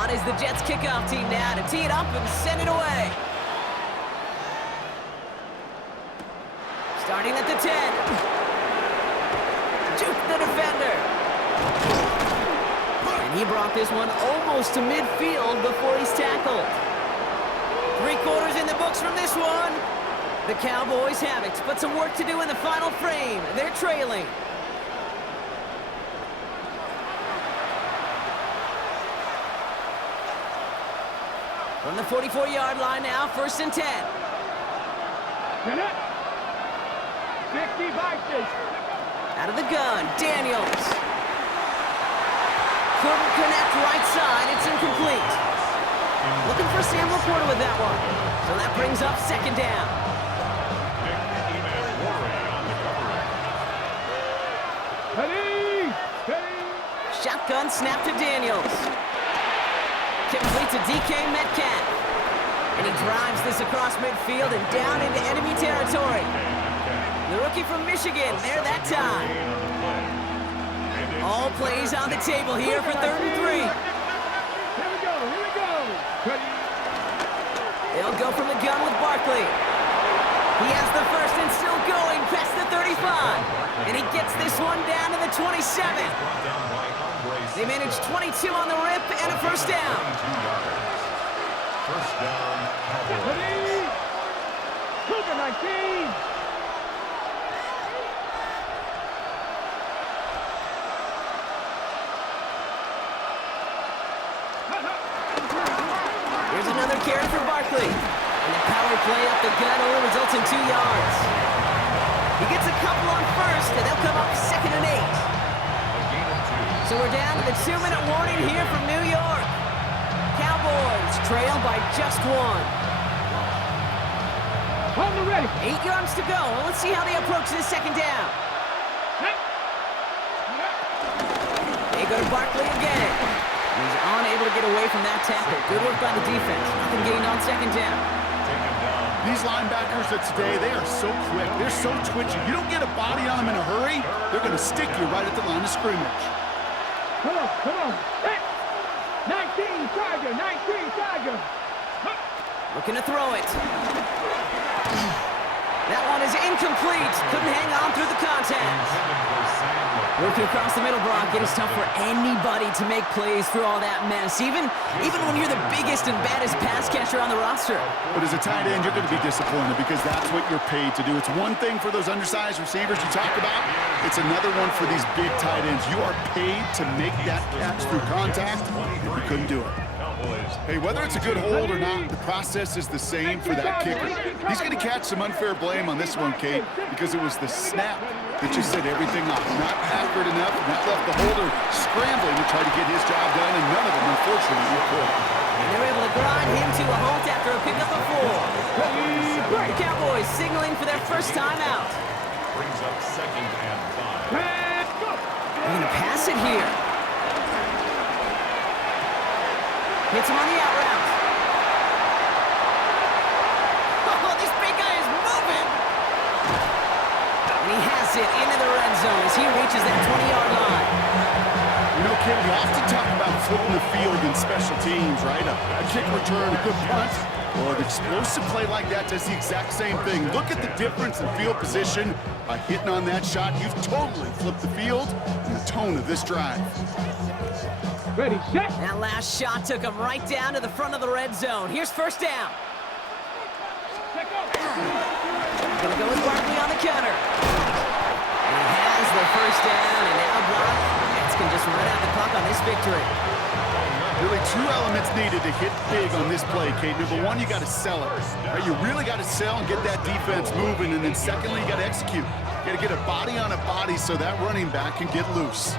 On is the Jets kickoff team now to tee it up and send it away. Starting at the 10. Juke the defender. And he brought this one almost to midfield before he's tackled. 3 quarters in the books from this one. The Cowboys have it, but some work to do in the final frame. They're trailing. From the 44-yard line now, 1st and 10. 65. Out of the gun, Daniels. Couldn't connect right side, it's incomplete. Looking for Sam Laporta with that one. So that brings up 2nd down. Shotgun snap to Daniels. Complete to DK Metcalf. And he drives this across midfield and down into enemy territory. The rookie from Michigan, there that time. All plays on the table here for 3rd and 3. Here we go, here we go. They'll go from the gun with Barkley. He has the first and still going past the 35. And he gets this one down to the 27. They manage 22 on the rip and a first down. First down, Cowboys. Ready? Cougar 19. Here's another carry for Barkley. And the power play up the gut only results in 2 yards. He gets a couple on first, and they'll come up 2nd and 8. So we're down to the 2-minute warning here from New York. Cowboys trail by just 1. On the ready. 8 yards to go. Well, let's see how they approach this 2nd down. They go to Barkley again. He's unable to get away from that tackle. Good work by the defense. Nothing gained on 2nd down. These linebackers of today, they are so quick. They're so twitchy. You don't get a body on them in a hurry, they're going to stick you right at the line of scrimmage. Come on, come on. Hey. 19 Tiger, 19 Tiger. Looking to throw it. That one is incomplete. Couldn't hang on through the contact. Working across the middle, Brock. It is tough for anybody to make plays through all that mess, even when you're the biggest and baddest pass catcher on the roster. But as a tight end, you're going to be disappointed because that's what you're paid to do. It's one thing for those undersized receivers you talk about. It's another one for these big tight ends. You are paid to make that catch through contact, and you couldn't do it. Hey, whether it's a good hold or not, the process is the same for that kicker. He's going to catch some unfair blame on this one, Kate, because it was the snap that just set everything off. Not accurate enough, and that left the holder scrambling to try to get his job done, and none of them, unfortunately, could. And they're able to grind him to a halt after a pickup of 4. The Cowboys signaling for their first time out. Brings up 2nd and 5. They're going to pass it here. Hits him on the out route. Oh, this big guy is moving. And he has it into the red zone as he reaches that 20-yard line. You know, Kim, we often talk about flipping the field in special teams, right? A kick return, a good punt. Well, an explosive play like that does the exact same thing. Look at the difference in field position. By hitting on that shot, you've totally flipped the field and the tone of this drive. Ready, set. That last shot took him right down to the front of the red zone. Here's first down. Gonna go with Barkley on the counter. And he has the first down, and now Brock Nets can just run out the clock on this victory. Really, 2 elements needed to hit big on this play, Kate. Number 1, you got to sell it. Right? You really got to sell and get that defense moving, and then secondly, you got to execute. You got to get a body on a body so that running back can get loose.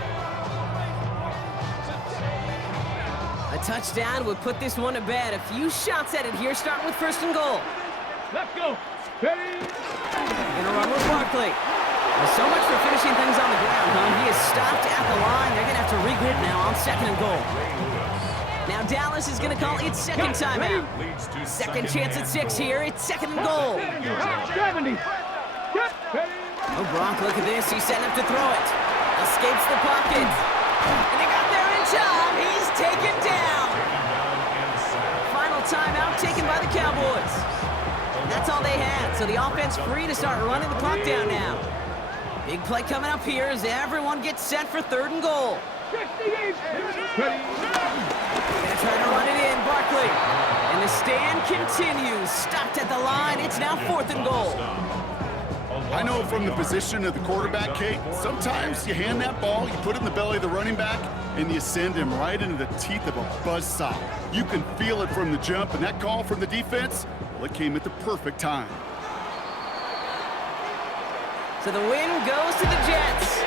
A touchdown would put this one to bed. A few shots at it here, starting with 1st and goal. Let's go. Ready. Gonna run with Barkley. Well, so much for finishing things on the ground, huh? He is stopped at the line. They're gonna have to regroup now on 2nd and goal. Now Dallas is gonna call its 2nd timeout. Second chance at 6 here. It's 2nd and goal. 70. Oh, Brock, look at this. He's setting up to throw it. Escapes the pocket. And he got there in time. He's taken down. Final timeout taken by the Cowboys. And that's all they had. So the offense free to start running the clock down now. Big play coming up here as everyone gets set for 3rd and goal. 68. Gonna try to run it in, Barkley. And the stand continues. Stopped at the line. It's now 4th and goal. I know from the position of the quarterback, Kate, sometimes you hand that ball, you put it in the belly of the running back, and you send him right into the teeth of a buzzsaw. You can feel it from the jump, and that call from the defense, well, it came at the perfect time. So the win goes to the Jets.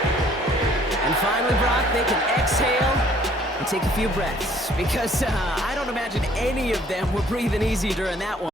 And finally, Brock, they can exhale and take a few breaths because I don't imagine any of them were breathing easy during that one.